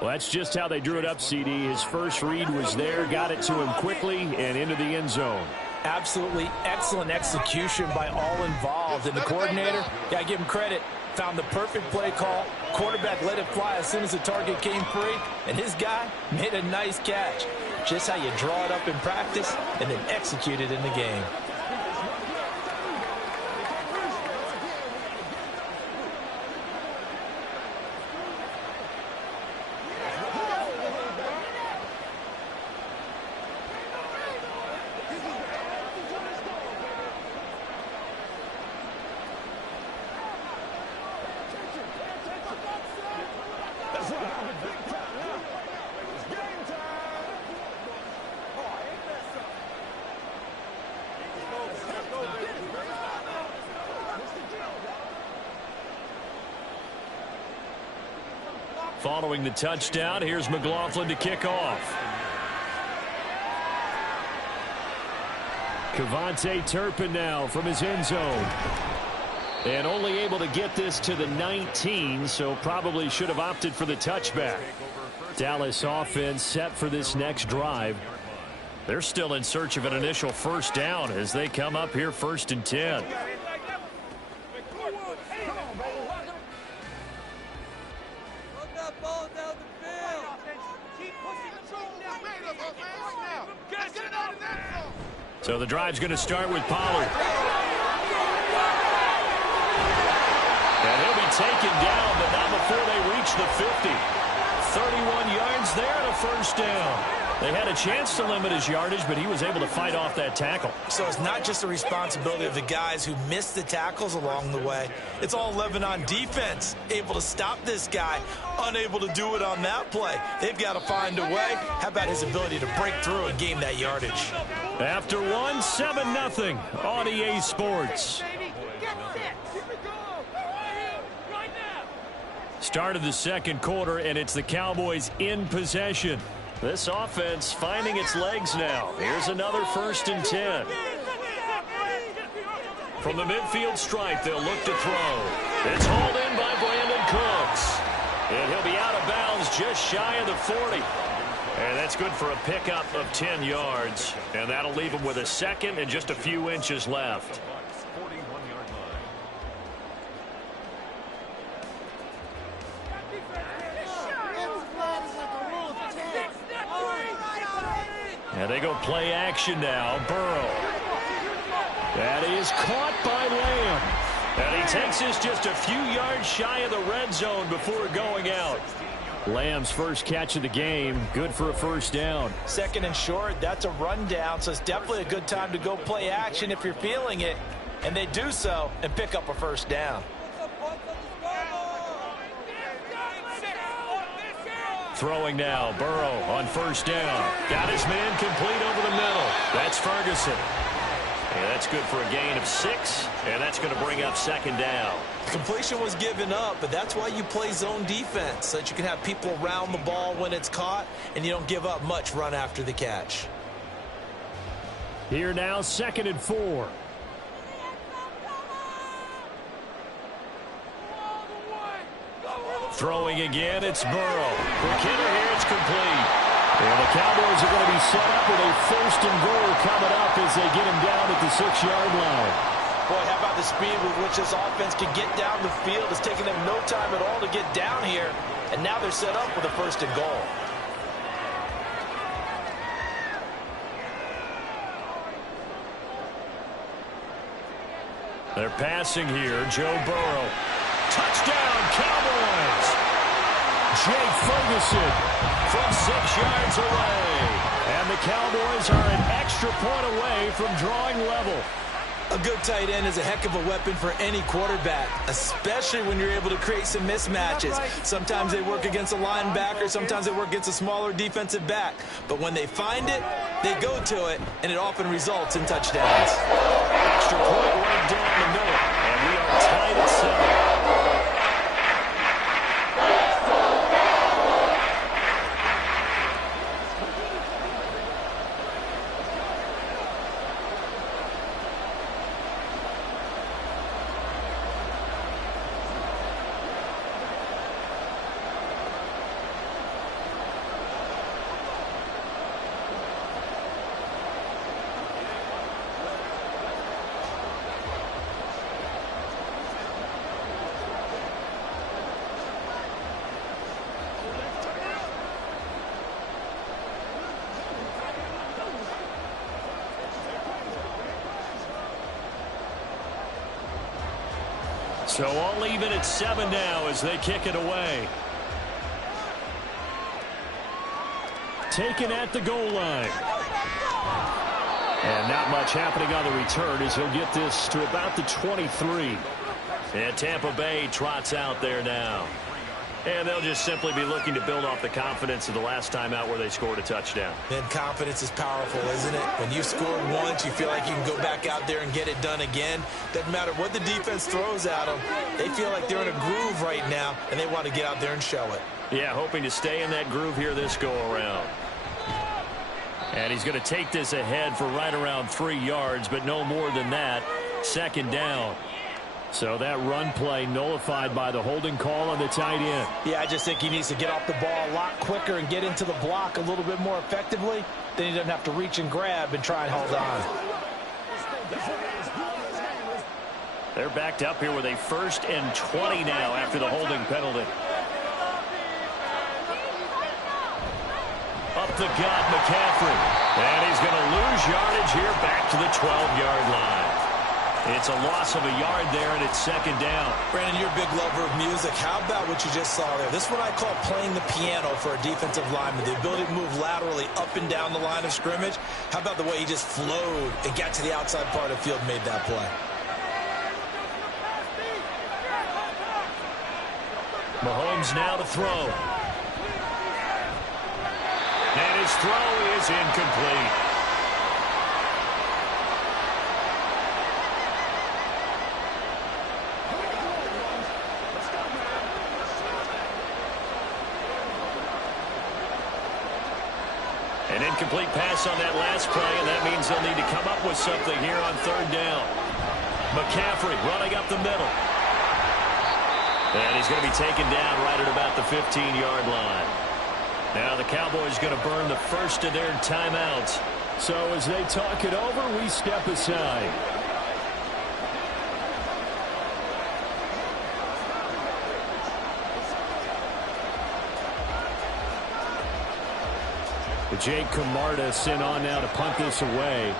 Well, that's just how they drew it up, CD. His first read was there, got it to him quickly, and into the end zone. Absolutely excellent execution by all involved. And the coordinator, got to give him credit, found the perfect play call. Quarterback let it fly as soon as the target came free, and his guy made a nice catch. Just how you draw it up in practice and then execute it in the game. Following the touchdown, here's McLaughlin to kick off. Kevontae Turpin now from his end zone. And only able to get this to the 19, so probably should have opted for the touchback. Dallas offense set for this next drive. They're still in search of an initial first down as they come up here 1st and 10. So the drive's going to start with Pollard. And he'll be taken down, but not before they reach the 50. 31 yards there and a first down. They had a chance to limit his yardage, but he was able to fight off that tackle. So it's not just the responsibility of the guys who missed the tackles along the way. It's all 11 on defense, able to stop this guy, unable to do it on that play. They've got to find a way. How about his ability to break through and gain that yardage? After one, 7-0 on EA Sports. Start of the second quarter, and it's the Cowboys in possession. This offense finding its legs now. Here's another 1st and 10. From the midfield stripe, they'll look to throw. It's hauled in by Brandon Cooks. And he'll be out of bounds just shy of the 40. And that's good for a pickup of 10 yards. And that'll leave him with a second and just a few inches left. And they go play action now. Burrow. That is caught by Lamb. And he takes this just a few yards shy of the red zone before going out. Lamb's first catch of the game. Good for a first down. 2nd and short. That's a rundown, so it's definitely a good time to go play action if you're feeling it. And they do so and pick up a first down. Throwing now, Burrow on first down. Got his man complete over the middle. That's Ferguson. And that's good for a gain of 6, and that's going to bring up second down. Completion was given up, but that's why you play zone defense, so that you can have people around the ball when it's caught, and you don't give up much run after the catch. Here now, 2nd and 4. Throwing again, it's Burrow. For Kittle here, it's complete. And the Cowboys are going to be set up with a 1st and goal coming up as they get him down at the 6-yard line. Boy, how about the speed with which this offense can get down the field? It's taking them no time at all to get down here, and now they're set up with a 1st and goal. They're passing here, Joe Burrow. Touchdown, Cowboys! Jake Ferguson from 6 yards away. And the Cowboys are an extra point away from drawing level. A good tight end is a heck of a weapon for any quarterback, especially when you're able to create some mismatches. Sometimes they work against a linebacker, sometimes they work against a smaller defensive back. But when they find it, they go to it, and it often results in touchdowns. Extra point right down the middle, and we are tied at 7. So all even at 7 now as they kick it away. Taken at the goal line. And not much happening on the return as he'll get this to about the 23. And Tampa Bay trots out there now. And they'll just simply be looking to build off the confidence of the last time out where they scored a touchdown. And confidence is powerful, isn't it? When you've scored once, you feel like you can go back out there and get it done again. Doesn't matter what the defense throws at them. They feel like they're in a groove right now, and they want to get out there and show it. Yeah, hoping to stay in that groove here this go-around. And he's going to take this ahead for right around 3 yards, but no more than that. 2nd down. So that run play nullified by the holding call on the tight end. Yeah, I just think he needs to get off the ball a lot quicker and get into the block a little bit more effectively. Then he doesn't have to reach and grab and try and hold on. They're backed up here with a 1st and 20 now after the holding penalty. Up the gut, McCaffrey. And he's going to lose yardage here back to the 12-yard line. It's a loss of a yard there, and it's 2nd down. Brandon, you're a big lover of music. How about what you just saw there? This is what I call playing the piano for a defensive lineman, the ability to move laterally up and down the line of scrimmage. How about the way he just flowed and got to the outside part of the field and made that play? Mahomes now to throw. And his throw is incomplete. An incomplete pass on that last play, and that means they'll need to come up with something here on 3rd down. McCaffrey running up the middle. And he's going to be taken down right at about the 15-yard line. Now the Cowboys going to burn the first of their timeouts. So as they talk it over, we step aside. Jake Camarda sent on now to punt this away.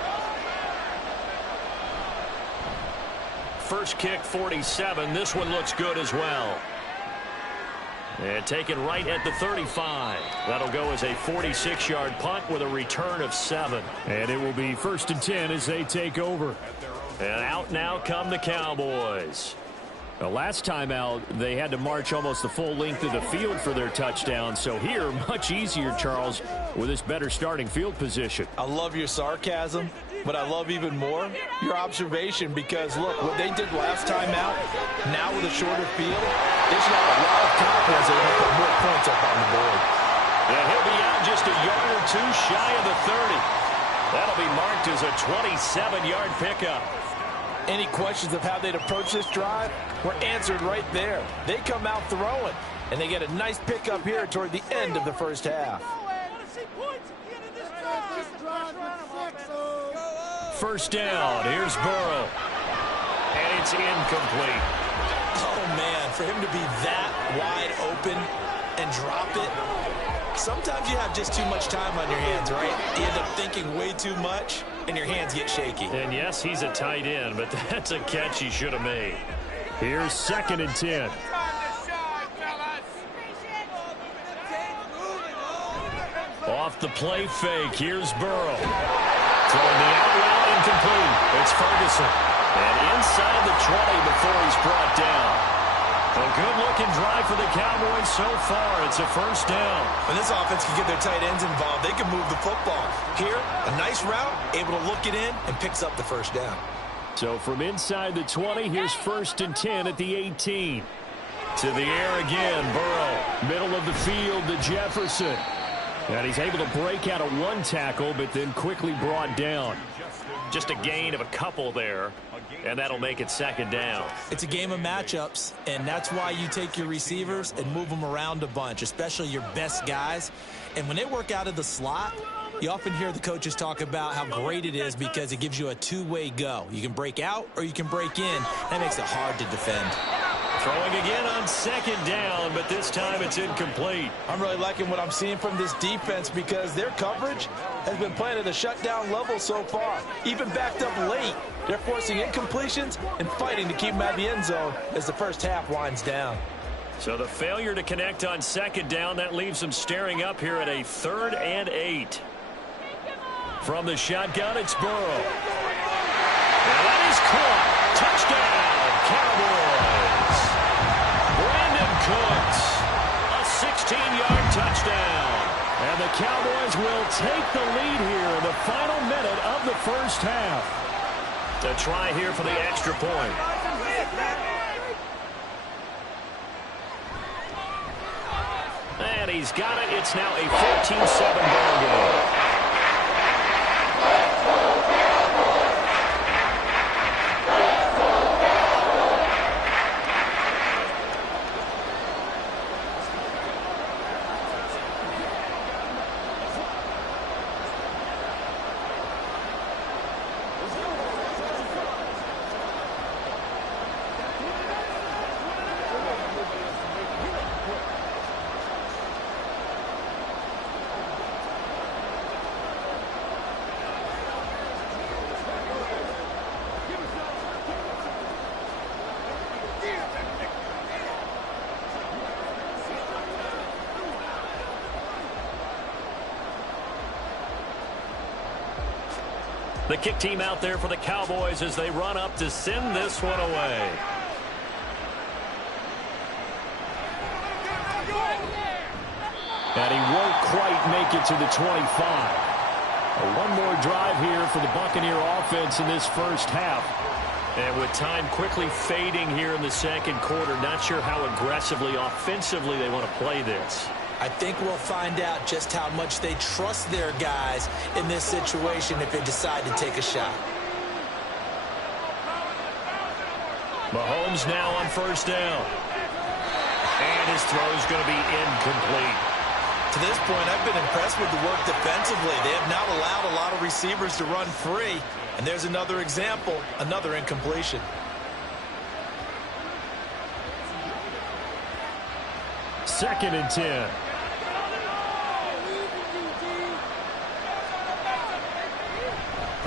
First kick, 47. This one looks good as well. And taken right at the 35. That'll go as a 46-yard punt with a return of 7. And it will be 1st and 10 as they take over. And out now come the Cowboys. The last time out, they had to march almost the full length of the field for their touchdown. So here, much easier, Charles, with this better starting field position. I love your sarcasm, but I love even more your observation because, look, what they did last time out, now with a shorter field, they should have a lot of confidence they're going to put more points up on the board. And he'll be out just a yard or two shy of the 30. That'll be marked as a 27-yard pickup. Any questions of how they'd approach this drive were answered right there. They come out throwing, and they get a nice pickup here toward the end of the first half. First down, here's Burrow. And it's incomplete. Oh, man, for him to be that wide open and drop it, sometimes you have just too much time on your hands, right? You end up thinking way too much, and your hands get shaky. And yes, he's a tight end, but that's a catch he should have made. Here's 2nd and 10. Off the play fake, here's Burrow. Throwing the out route incomplete. It's Ferguson. And inside the 20 before he's brought down. A good-looking drive for the Cowboys so far. It's a first down. When this offense can get their tight ends involved, they can move the football. Here, a nice route, able to look it in, and picks up the first down. So from inside the 20, here's 1st and 10 at the 18. To the air again, Burrow. Middle of the field to Jefferson. And he's able to break out of one tackle, but then quickly brought down. Just a gain of a couple there, and that'll make it 2nd down. It's a game of matchups, and that's why you take your receivers and move them around a bunch, especially your best guys. And when they work out of the slot, you often hear the coaches talk about how great it is because it gives you a two-way go. You can break out or you can break in. That makes it hard to defend. Throwing again on 2nd down, but this time it's incomplete. I'm really liking what I'm seeing from this defense because their coverage has been playing at a shutdown level so far. Even backed up late, they're forcing incompletions and fighting to keep them out of the end zone as the first half winds down. So the failure to connect on 2nd down, that leaves them staring up here at a 3rd and 8. From the shotgun, it's Burrow. And that is caught. Touchdown, Cowboys. Brandon Cooks, a 16-yard touchdown. And the Cowboys will take the lead here in the final minute of the first half. To try here for the extra point. And he's got it. It's now a 14-7 ball game. The kick team out there for the Cowboys as they run up to send this one away. And he won't quite make it to the 25. One more drive here for the Buccaneer offense in this first half. And with time quickly fading here in the second quarter, not sure how aggressively, offensively they want to play this. I think we'll find out just how much they trust their guys in this situation if they decide to take a shot. Mahomes now on first down. And his throw is going to be incomplete. To this point, I've been impressed with the work defensively. They have not allowed a lot of receivers to run free. And there's another example, another incompletion. Second and 10.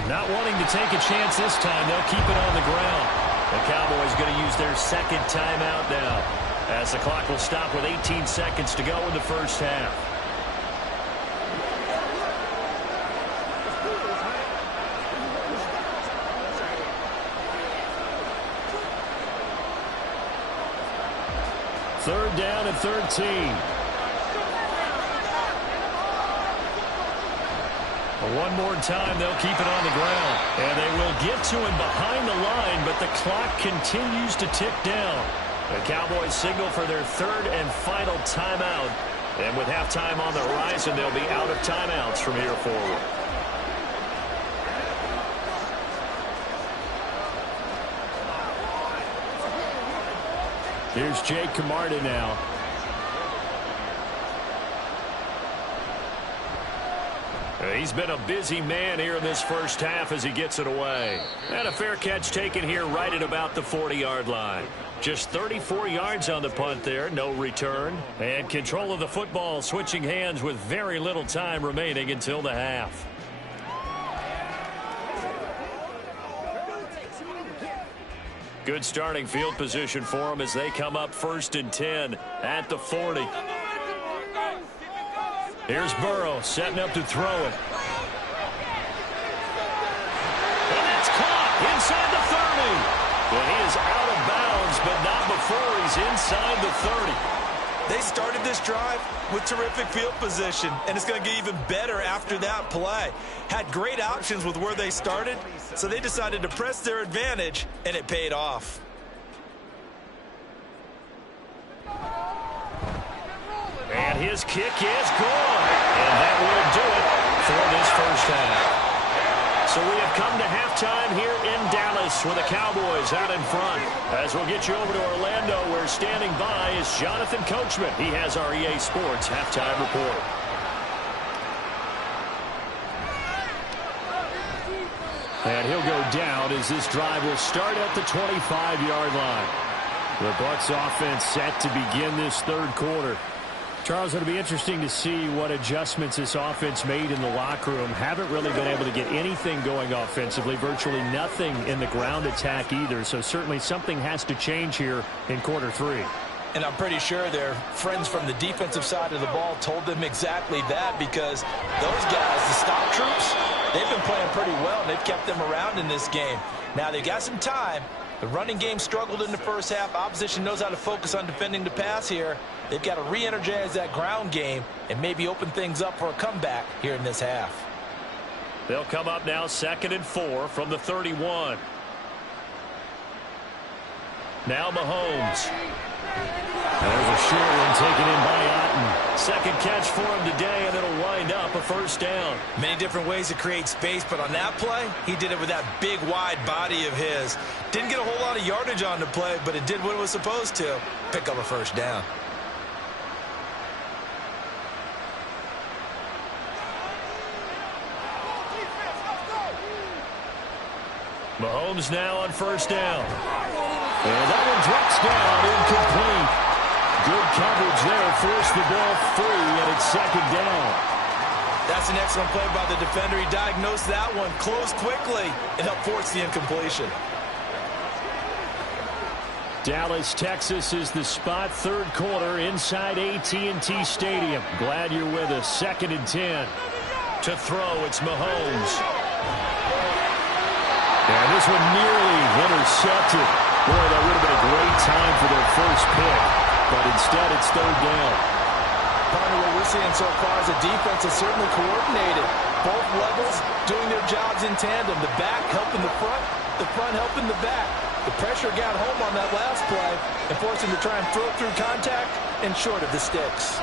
Not wanting to take a chance this time, they'll keep it on the ground. The Cowboys going to use their second timeout now, as the clock will stop with 18 seconds to go in the first half. Third down and 13. One more time, they'll keep it on the ground. And they will get to him behind the line, but the clock continues to tick down. The Cowboys signal for their third and final timeout. And with halftime on the horizon, they'll be out of timeouts from here forward. Here's Jake Camarda now. He's been a busy man here in this first half as he gets it away. And a fair catch taken here right at about the 40-yard line. Just 34 yards on the punt there, no return. And control of the football switching hands with very little time remaining until the half. Good starting field position for them as they come up 1st and 10 at the 40. Here's Burrow setting up to throw it. And that's caught inside the 30. Well, he is out of bounds, but not before he's inside the 30. They started this drive with terrific field position, and it's going to get even better after that play. Had great options with where they started, so they decided to press their advantage, and it paid off. And his kick is good. And that will do it for this first half. So we have come to halftime here in Dallas with the Cowboys out in front. As we'll get you over to Orlando, where standing by is Jonathan Coachman. He has our EA Sports halftime report. And he'll go down as this drive will start at the 25-yard line. The Bucs offense set to begin this third quarter. Charles, it'll be interesting to see what adjustments this offense made in the locker room. Haven't really been able to get anything going offensively, virtually nothing in the ground attack either. So certainly something has to change here in quarter 3. And I'm pretty sure their friends from the defensive side of the ball told them exactly that, because those guys, the stop troops, they've been playing pretty well, and they've kept them around in this game. Now they've got some time. The running game struggled in the first half. Opposition knows how to focus on defending the pass here. They've got to re-energize that ground game and maybe open things up for a comeback here in this half. They'll come up now 2nd and 4 from the 31. Now Mahomes. There's a short one taken in by Otten. Second catch for him today, and it'll wind up a first down. Many different ways to create space, but on that play, he did it with that big, wide body of his. Didn't get a whole lot of yardage on the play, but it did what it was supposed to. Pick up a first down. Mahomes now on first down. And that one drops down, incomplete. Good coverage there, forced the ball free, and it's 2nd down. That's an excellent play by the defender. He diagnosed that one, closed quickly, and helped force the incompletion. Dallas, Texas is the spot, third quarter inside AT&T Stadium. Glad you're with us. 2nd and 10. To throw, it's Mahomes. And this one nearly intercepted. Boy, that would have been a great time for their first pick. But instead, it's 3rd down. Partner, what we're seeing so far is the defense is certainly coordinated. Both levels doing their jobs in tandem. The back helping the front helping the back. The pressure got home on that last play and forced him to try and throw through contact and short of the sticks.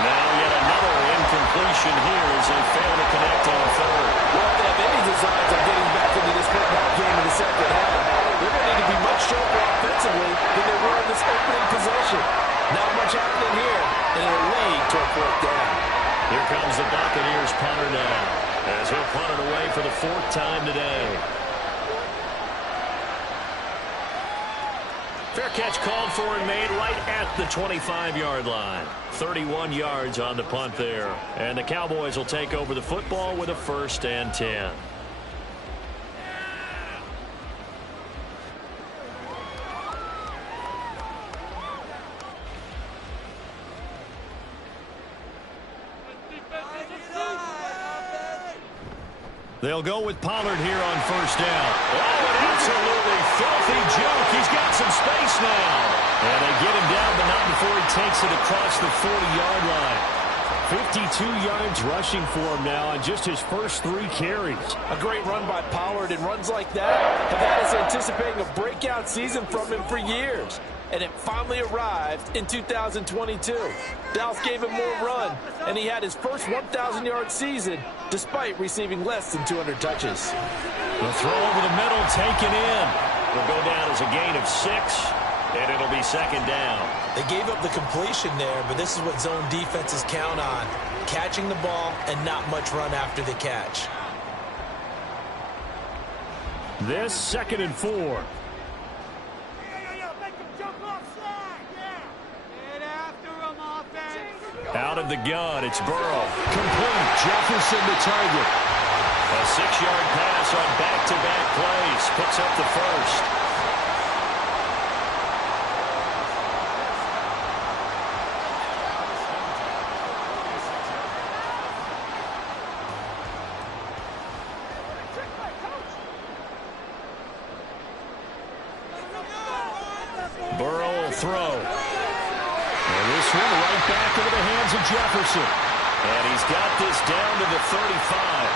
Now yet another incompletion here as they fail to connect on 3rd. Well, if they have any designs on getting back into this football game in the second half, they're going to need to be much sharper offensively than they were in this opening possession. Not much happening here, and it'll lead to a 4th down. Here comes the Buccaneers punter now, as he'll punt it away for the 4th time today. Fair catch called for and made right at the 25-yard line. 31 yards on the punt there. And the Cowboys will take over the football with a 1st and 10. They'll go with Pollard here on first down. Oh, an absolutely filthy juke. He's got some space now. And they get him down, but not before he takes it across the 40-yard line. 52 yards rushing for him now on just his first 3 carries. A great run by Pollard, and runs like that have had us anticipating a breakout season from him for years. And it finally arrived in 2022. Dallas gave him more run, and he had his first 1,000-yard season despite receiving less than 200 touches. The throw over the middle taken in. It'll go down as a gain of 6, and it'll be second down. They gave up the completion there, but this is what zone defenses count on. Catching the ball and not much run after the catch. This 2nd and 4. Out of the gun, it's Burrow. Complete. Jefferson the target. A 6-yard pass on back-to-back plays. Picks up the first. Burrow will throw. And this one right back into the hands of Jefferson. And he's got this down to the 35.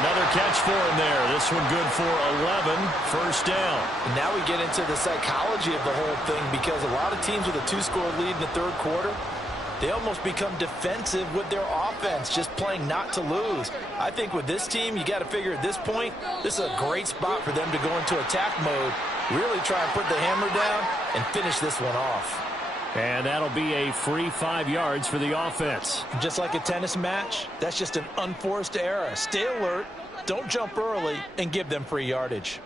Another catch for him there. This one good for 11. First down. And now we get into the psychology of the whole thing, because a lot of teams with a 2-score lead in the third quarter, they almost become defensive with their offense, just playing not to lose. I think with this team, you got to figure at this point, this is a great spot for them to go into attack mode, really try and put the hammer down and finish this one off. And that'll be a free 5 yards for the offense. Just like a tennis match, that's just an unforced error. Stay alert, don't jump early, and give them free yardage.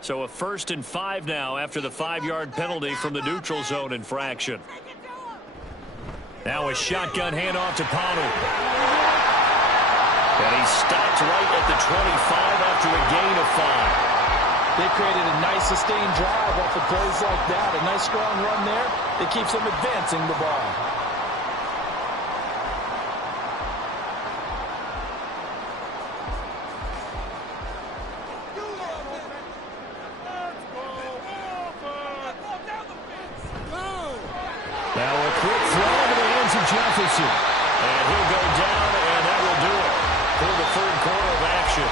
So a 1st and 5 now after the 5-yard penalty from the neutral zone infraction. Now a shotgun handoff to Pollard. And he stopped right at the 25 after a gain of 5. They created a nice sustained drive off of plays like that. A nice strong run there that keeps them advancing the ball. Now a quick throw into the hands of Jefferson. And he'll go down, and that will do it for the third quarter of action.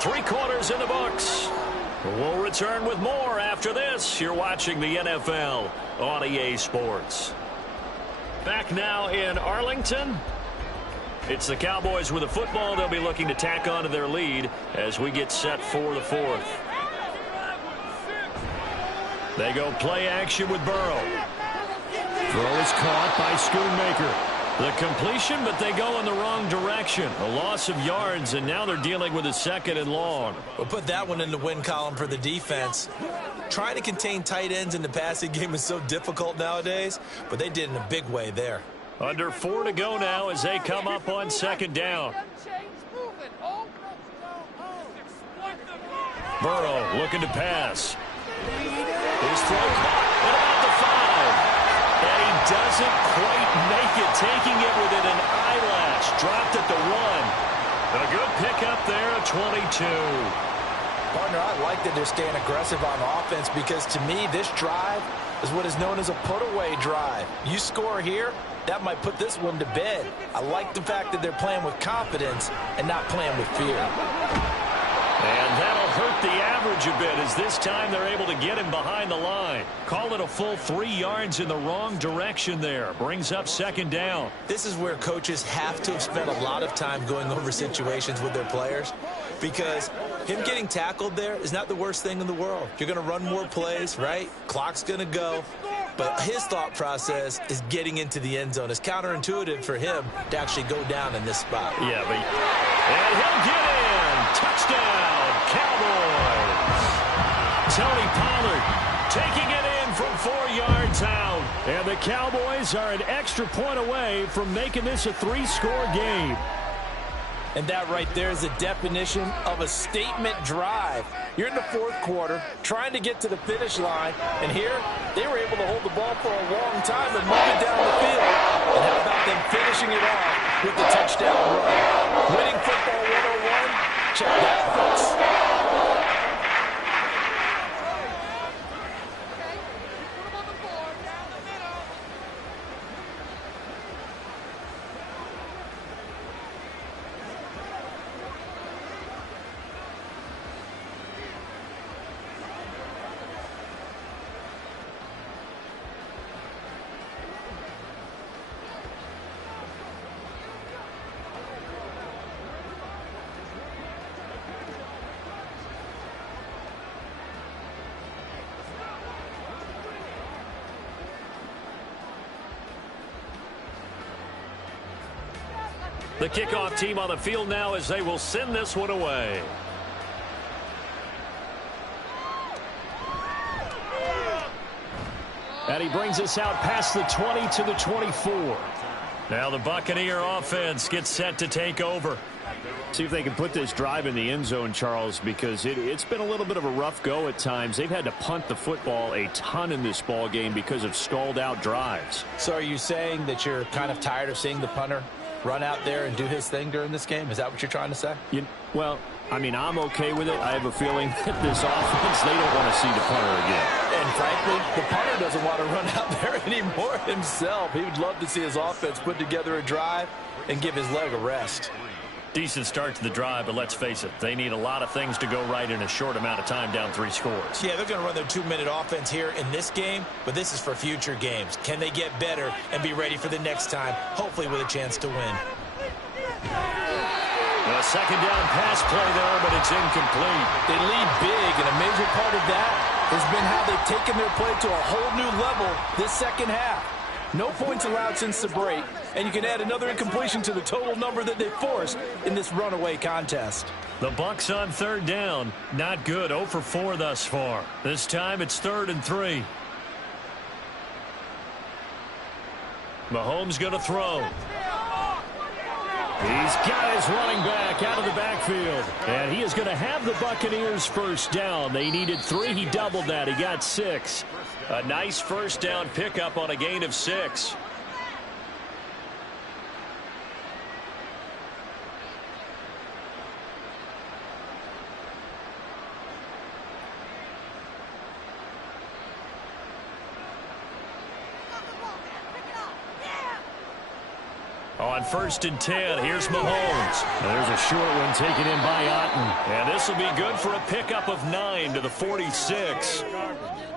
Three quarters in the books. We'll return with more after this. You're watching the NFL on EA Sports. Back now in Arlington. It's the Cowboys with the football. They'll be looking to tack on to their lead as we get set for the 4th. They go play action with Burrow. Throw is caught by Schoonmaker. The completion, but they go in the wrong direction. A loss of yards, and now they're dealing with a 2nd and long. We'll put that one in the win column for the defense. Trying to contain tight ends in the passing game is so difficult nowadays, but they did in a big way there. Under 4 to go now as they come up on 2nd down. Burrow looking to pass. His throw caught at about the 5. And he doesn't quite make it, taking it within an eyelash. Dropped at the 1. A good pickup there at 22. Partner, I like that they're staying aggressive on offense, because to me, this drive is what is known as a put-away drive. You score here, that might put this one to bed. I like the fact that they're playing with confidence and not playing with fear. And that'll hurt the average a bit, as this time they're able to get him behind the line. Call it a full 3 yards in the wrong direction there. Brings up 2nd down. This is where coaches have to have spent a lot of time going over situations with their players, because him getting tackled there is not the worst thing in the world. You're going to run more plays, right? Clock's going to go. But his thought process is getting into the end zone. It's counterintuitive for him to actually go down in this spot. Yeah, but... And he'll get in. Touchdown, Cowboys. Tony Pollard taking it in from 4 yards out. And the Cowboys are an extra point away from making this a 3-score game. And that right there is the definition of a statement drive. You're in the fourth quarter, trying to get to the finish line, and here they were able to hold the ball for a long time and move it down the field. And how about them finishing it off with the touchdown run? Winning football 101, check that box. The kickoff team on the field now as they will send this one away. And he brings us out past the 20 to the 24. Now the Buccaneer offense gets set to take over. See if they can put this drive in the end zone, Charles, because it's been a little bit of a rough go at times. They've had to punt the football a ton in this ball game because of stalled out drives. So are you saying that you're kind of tired of seeing the punter run out there and do his thing during this game? Is that what you're trying to say? Well, I mean, I'm okay with it. I have a feeling that this offense, they don't want to see the punter again. And frankly, the punter doesn't want to run out there anymore himself. He would love to see his offense put together a drive and give his leg a rest. Decent start to the drive, but let's face it, they need a lot of things to go right in a short amount of time, down 3 scores. Yeah, they're going to run their 2-minute offense here in this game, but this is for future games. Can they get better and be ready for the next time, hopefully with a chance to win? A second down pass play there, but it's incomplete. They lead big, and a major part of that has been how they've taken their play to a whole new level this second half. No points allowed since the break, and you can add another incompletion to the total number that they forced in this runaway contest. The Bucs on third down. Not good. 0 for 4 thus far. This time it's 3rd and 3. Mahomes going to throw. He's got his running back out of the backfield. And he is going to have the Buccaneers first down. They needed 3. He doubled that. He got 6. A nice first down pickup on a gain of 6. On 1st and 10, here's Mahomes. There's a short one taken in by Otten. And this will be good for a pickup of 9 to the 46.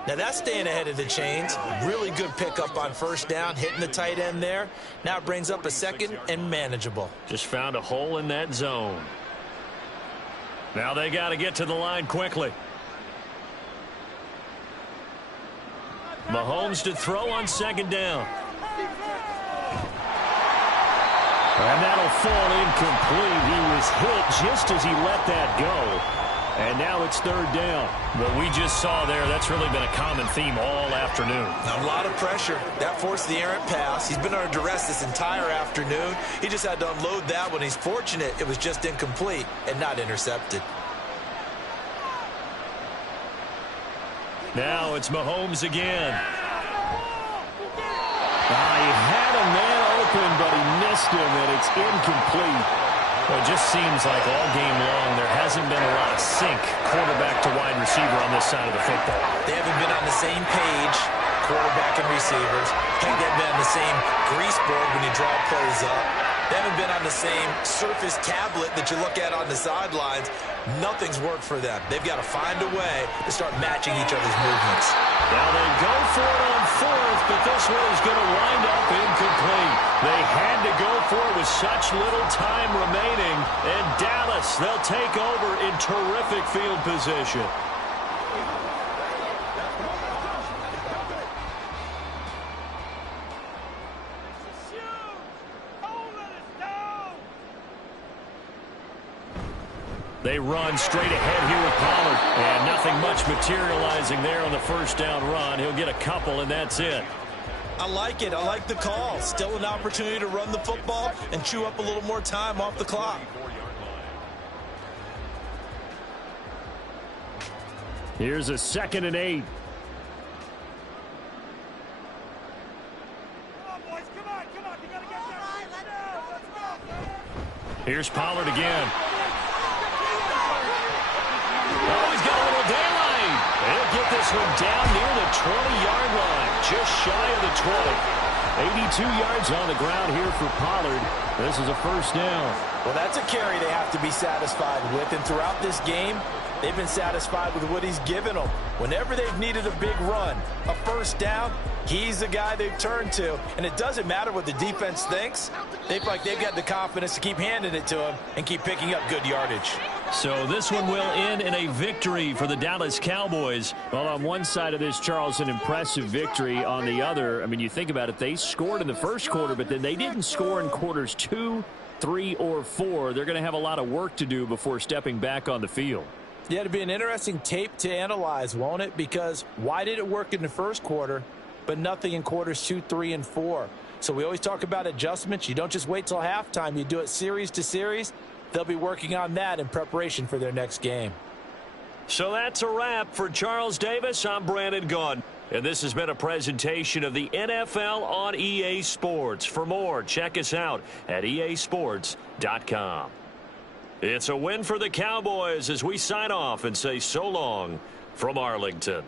Now that's staying ahead of the chains. Really good pickup on first down, hitting the tight end there. Now it brings up a 2nd and manageable. Just found a hole in that zone. Now they got to get to the line quickly. Mahomes to throw on 2nd down. And that'll fall incomplete. He was hit just as he let that go. And now it's 3rd down. What we just saw there, that's really been a common theme all afternoon. A lot of pressure. That forced the errant pass. He's been under duress this entire afternoon. He just had to unload that one. He's fortunate it was just incomplete and not intercepted. Now it's Mahomes again. He had a man open, but he missed him, and it's incomplete. Well, it just seems like all game long there hasn't been a lot of sync quarterback to wide receiver on this side of the football. They haven't been on the same page, quarterback and receivers. They haven't been on the same grease board when you draw plays up. They haven't been on the same Surface tablet that you look at on the sidelines. Nothing's worked for them. They've got to find a way to start matching each other's movements. Now they go for it on 4th, but this one is going to wind up incomplete. They had to go for it with such little time remaining. And Dallas, they'll take over in terrific field position. They run straight ahead here with Pollard. And nothing much materializing there on the first down run. He'll get a couple, and that's it. I like it. I like the call. Still an opportunity to run the football and chew up a little more time off the clock. Here's a 2nd and 8. Here's Pollard again. Oh, he's got a little daylight. He'll get this one down near the 20-yard line, just shy of the 20. 82 yards on the ground here for Pollard. This is a first down. Well, that's a carry they have to be satisfied with, and throughout this game, they've been satisfied with what he's given them. Whenever they've needed a big run, a first down, he's the guy they've turned to. And it doesn't matter what the defense thinks. They feel like they've got the confidence to keep handing it to him and keep picking up good yardage. So this one will end in a victory for the Dallas Cowboys. Well, on one side of this, Charles, an impressive victory. On the other, I mean, you think about it, they scored in the first quarter, but then they didn't score in quarters 2, 3, or 4. They're going to have a lot of work to do before stepping back on the field. Yeah, it'll be an interesting tape to analyze, won't it? Because why did it work in the first quarter, but nothing in quarters 2, 3, and 4? So we always talk about adjustments. You don't just wait till halftime. You do it series to series. They'll be working on that in preparation for their next game. So that's a wrap for Charles Davis. I'm Brandon Gaudin. And this has been a presentation of the NFL on EA Sports. For more, check us out at easports.com. It's a win for the Cowboys as we sign off and say so long from Arlington.